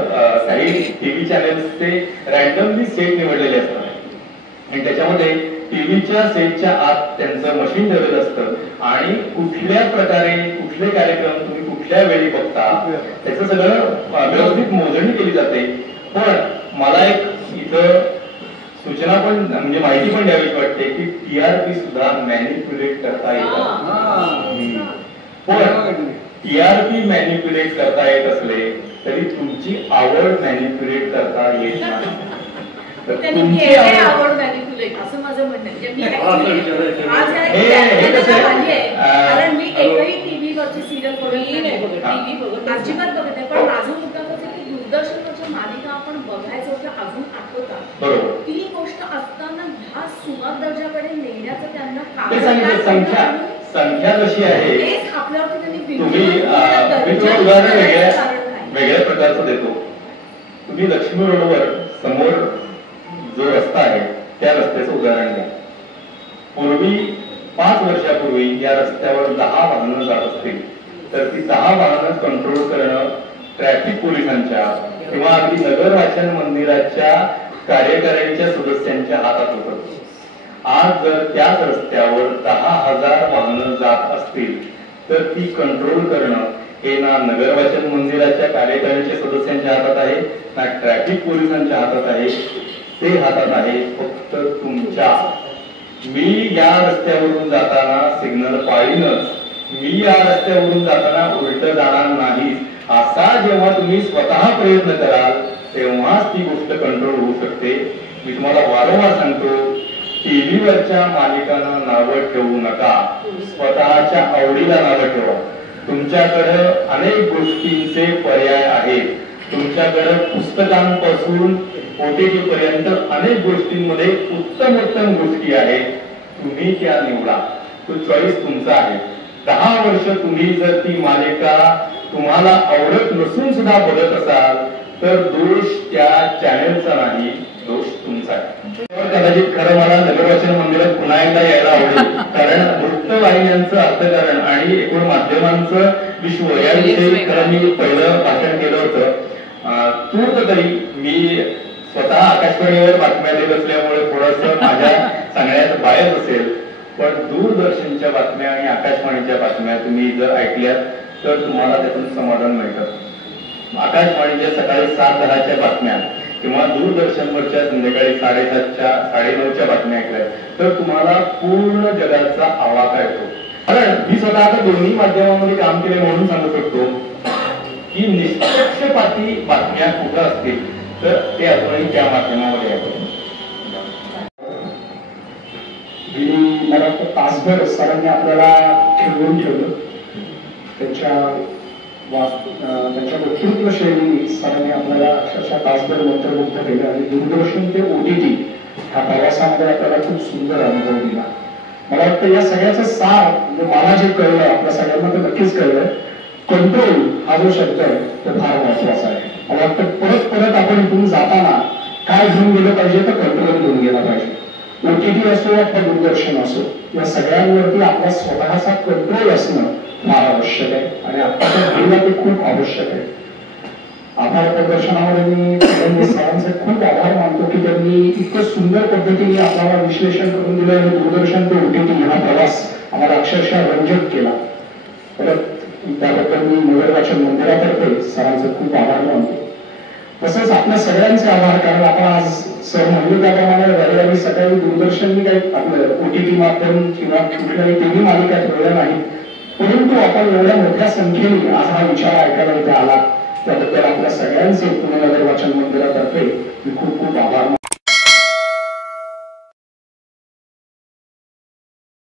काही टीव्ही चॅनेल्स ते रॅन्डमली सेट निवडलेले असतात आणि त्याच्यामध्ये टीव्हीच्या सेटच्या आत त्यांचं मशीन ठेवलेलं असतं आणि कुठल्या प्रकारे कुठले कार्यक्रम तुम्ही कुठल्या वेळी बघता त्याचं सगळं व्यवस्थित मोजणी केली जाते. पण मला एक इथं सूचना पण म्हणजे माहिती पण द्यावी वाटते की टीआरपी सुद्धा मॅनिप्युलेट करता येतात. पण टीआरपी मॅनिप्युलेट करता येत असले तरी तुमची आवड मॅनिप्युलेट करता येत नाही. तुमची आवड मॅनिप्युलेट असं माझं म्हणणं आहे. कारण मी एकही टीव्हीवरची सिरियल बघत अजिबात बघत आहे. पण माझं मुद्दा कसं की दूरदर्शनवरच्या मालिका आपण बघायचो त्या अजून आठवतात. ती गोष्ट असताना ह्या सुमार दर्जाकडे नेण्याचं त्यांना संख्या कशी आहे आपल्यावरती त्यांनी तुम्ही उदाहरण वेगळ्या प्रकारचं देतो. तुम्ही लक्ष्मी रोडवर समोर जो रस्ता आहे त्या रस्त्याचं उदाहरण द्या. पूर्वी 5 वर्षापूर्वी या रस्त्यावर 10 वाहनं जात असतील तर ती 10 वाहनं कंट्रोल करणं ट्रॅफिक पोलिसांच्या किंवा अगदी नगर वाचन मंदिराच्या कार्यकारिणीच्या सदस्यांच्या हातात होतं. आज जर त्याच रस्त्यावर 10,000 वाहनं जात असतील तर ती कंट्रोल करणं हे ना नगर वाचन मंदिराच्या कार्यकारिणीच्या सदस्यांच्या हातात आहे ना ट्रॅफिक पोलिसांच्या हातात आहे. ते हातात आहे फक्त तुमच्या. मी या रस्त्यावरून जाताना सिग्नल पाळीनच, मी या रस्त्यावरून जाताना उलट जाणार नाही असा जेव्हा तुम्ही स्वतः प्रयत्न कराल तेव्हाच ती गोष्ट कंट्रोल होऊ शकते. मी तुम्हाला वारंवार सांगतो टीव्हीवरच्या मालिकांना नावं ठेवू नका. स्वतःच्या आवडीला नावं ठेवा. तुमच्याकडे अनेक गोष्टींचे पर्याय आहेत. तुमच्याकडे पुस्तकांपासून ओटीटी पर्यंत अनेक गोष्टींमध्ये उत्तम उत्तम गोष्टी आहेत. तुम्ही त्या निवडा. तो चॉईस तुमचा आहे. 10 वर्ष तुम्ही जर ती मालिका तुम्हाला आवडत नसून सुद्धा बघत असाल तर दोष त्या चॅनेलचा नाही, दोष तुमचा आहे. कदाचित खरं मला नगरवाचन मंदिरात पुन्हा एकदा यायला आवडेल, कारण वृत्तवाहिन्यांचं अर्थकारण आणि एकूण माध्यमांचं विश्व याविषयी खरं मी पहिलं भाषण केलं होतं. तूर्त तरी मी स्वतः आकाशवाणीवर बातम्या देत असल्यामुळे थोडंसं माझ्या सांगण्यात बायस असेल, पण दूरदर्शनच्या बातम्या आणि आकाशवाणीच्या बातम्या तुम्ही जर ऐकल्यात तर तुम्हाला त्यातून समाधान मिळतं. आकाशवाणीच्या सकाळी 7:10च्या बातम्या किंवा दूरदर्शनवरच्या संध्याकाळी 7:30च्या 9:30च्या बातम्या ऐकल्या तर तुम्हाला पूर्ण जगाचा आवाका येतो. कारण मी स्वतः आता दोन्ही माध्यमांमध्ये काम केले म्हणून सांगू शकतो की निष्पक्षपाती बातम्या कुठं असतील तर ते अजूनही त्या माध्यमामध्ये आहेत. मला वाटतं तासभर सरांनी आपल्याला ठेवून ठेवलं. त्यांच्या वक्तृत्व शैलीने सरांनी आपल्याला अक्षरशः तासभर मंत्रमुग्ध केलं आणि दूरदर्शन ते OTT ह्या प्रवासामध्ये आपल्याला खूप सुंदर अनुभव दिला. मला वाटतं या सगळ्याचं सार म्हणजे मला जे कळलं आपल्या सगळ्यांना तर नक्कीच कळलंय, कंट्रोल हा जो शब्द आहे तो फार महत्वाचा आहे. मला वाटतं परत परत आपण इथून जाताना काय घेऊन गेलं पाहिजे तर कंट्रोल घेऊन गेला पाहिजे. OTT असो अथवा दूरदर्शन असो या सगळ्यांवरती आपला स्वतःचा कंट्रोल असणं फार आवश्यक आहे आणि आत्ताच्या घडीला ते खूप आवश्यक आहे. आभार प्रदर्शनामध्ये मी सरांचे खूप आभार मानतो की त्यांनी इतकं सुंदर पद्धतीने आपल्याला विश्लेषण करून दिलं आणि दूरदर्शन ते OTT हा प्रवास आम्हाला अक्षरशः रंजक केला. परत त्याबद्दल मी नगरवाचन मंदिरातर्फे सरांचे खूप आभार मानतो. तसंच आपल्या सगळ्यांचे आभार, कारण आपण आज सर म्हणले त्याप्रमाणे रविवारी सकाळी दूरदर्शननी काही आपलं OTT माध्यम किंवा कुठल्याही टीव्ही मालिका ठेवल्या नाहीत, परंतु आपण एवढ्या मोठ्या संख्येने आज हा विचार ऐकायला इथे आला त्याबद्दल आपल्या सगळ्यांचे पुणे नगर वाचन मंदिरातर्फे मी खूप खूप आभार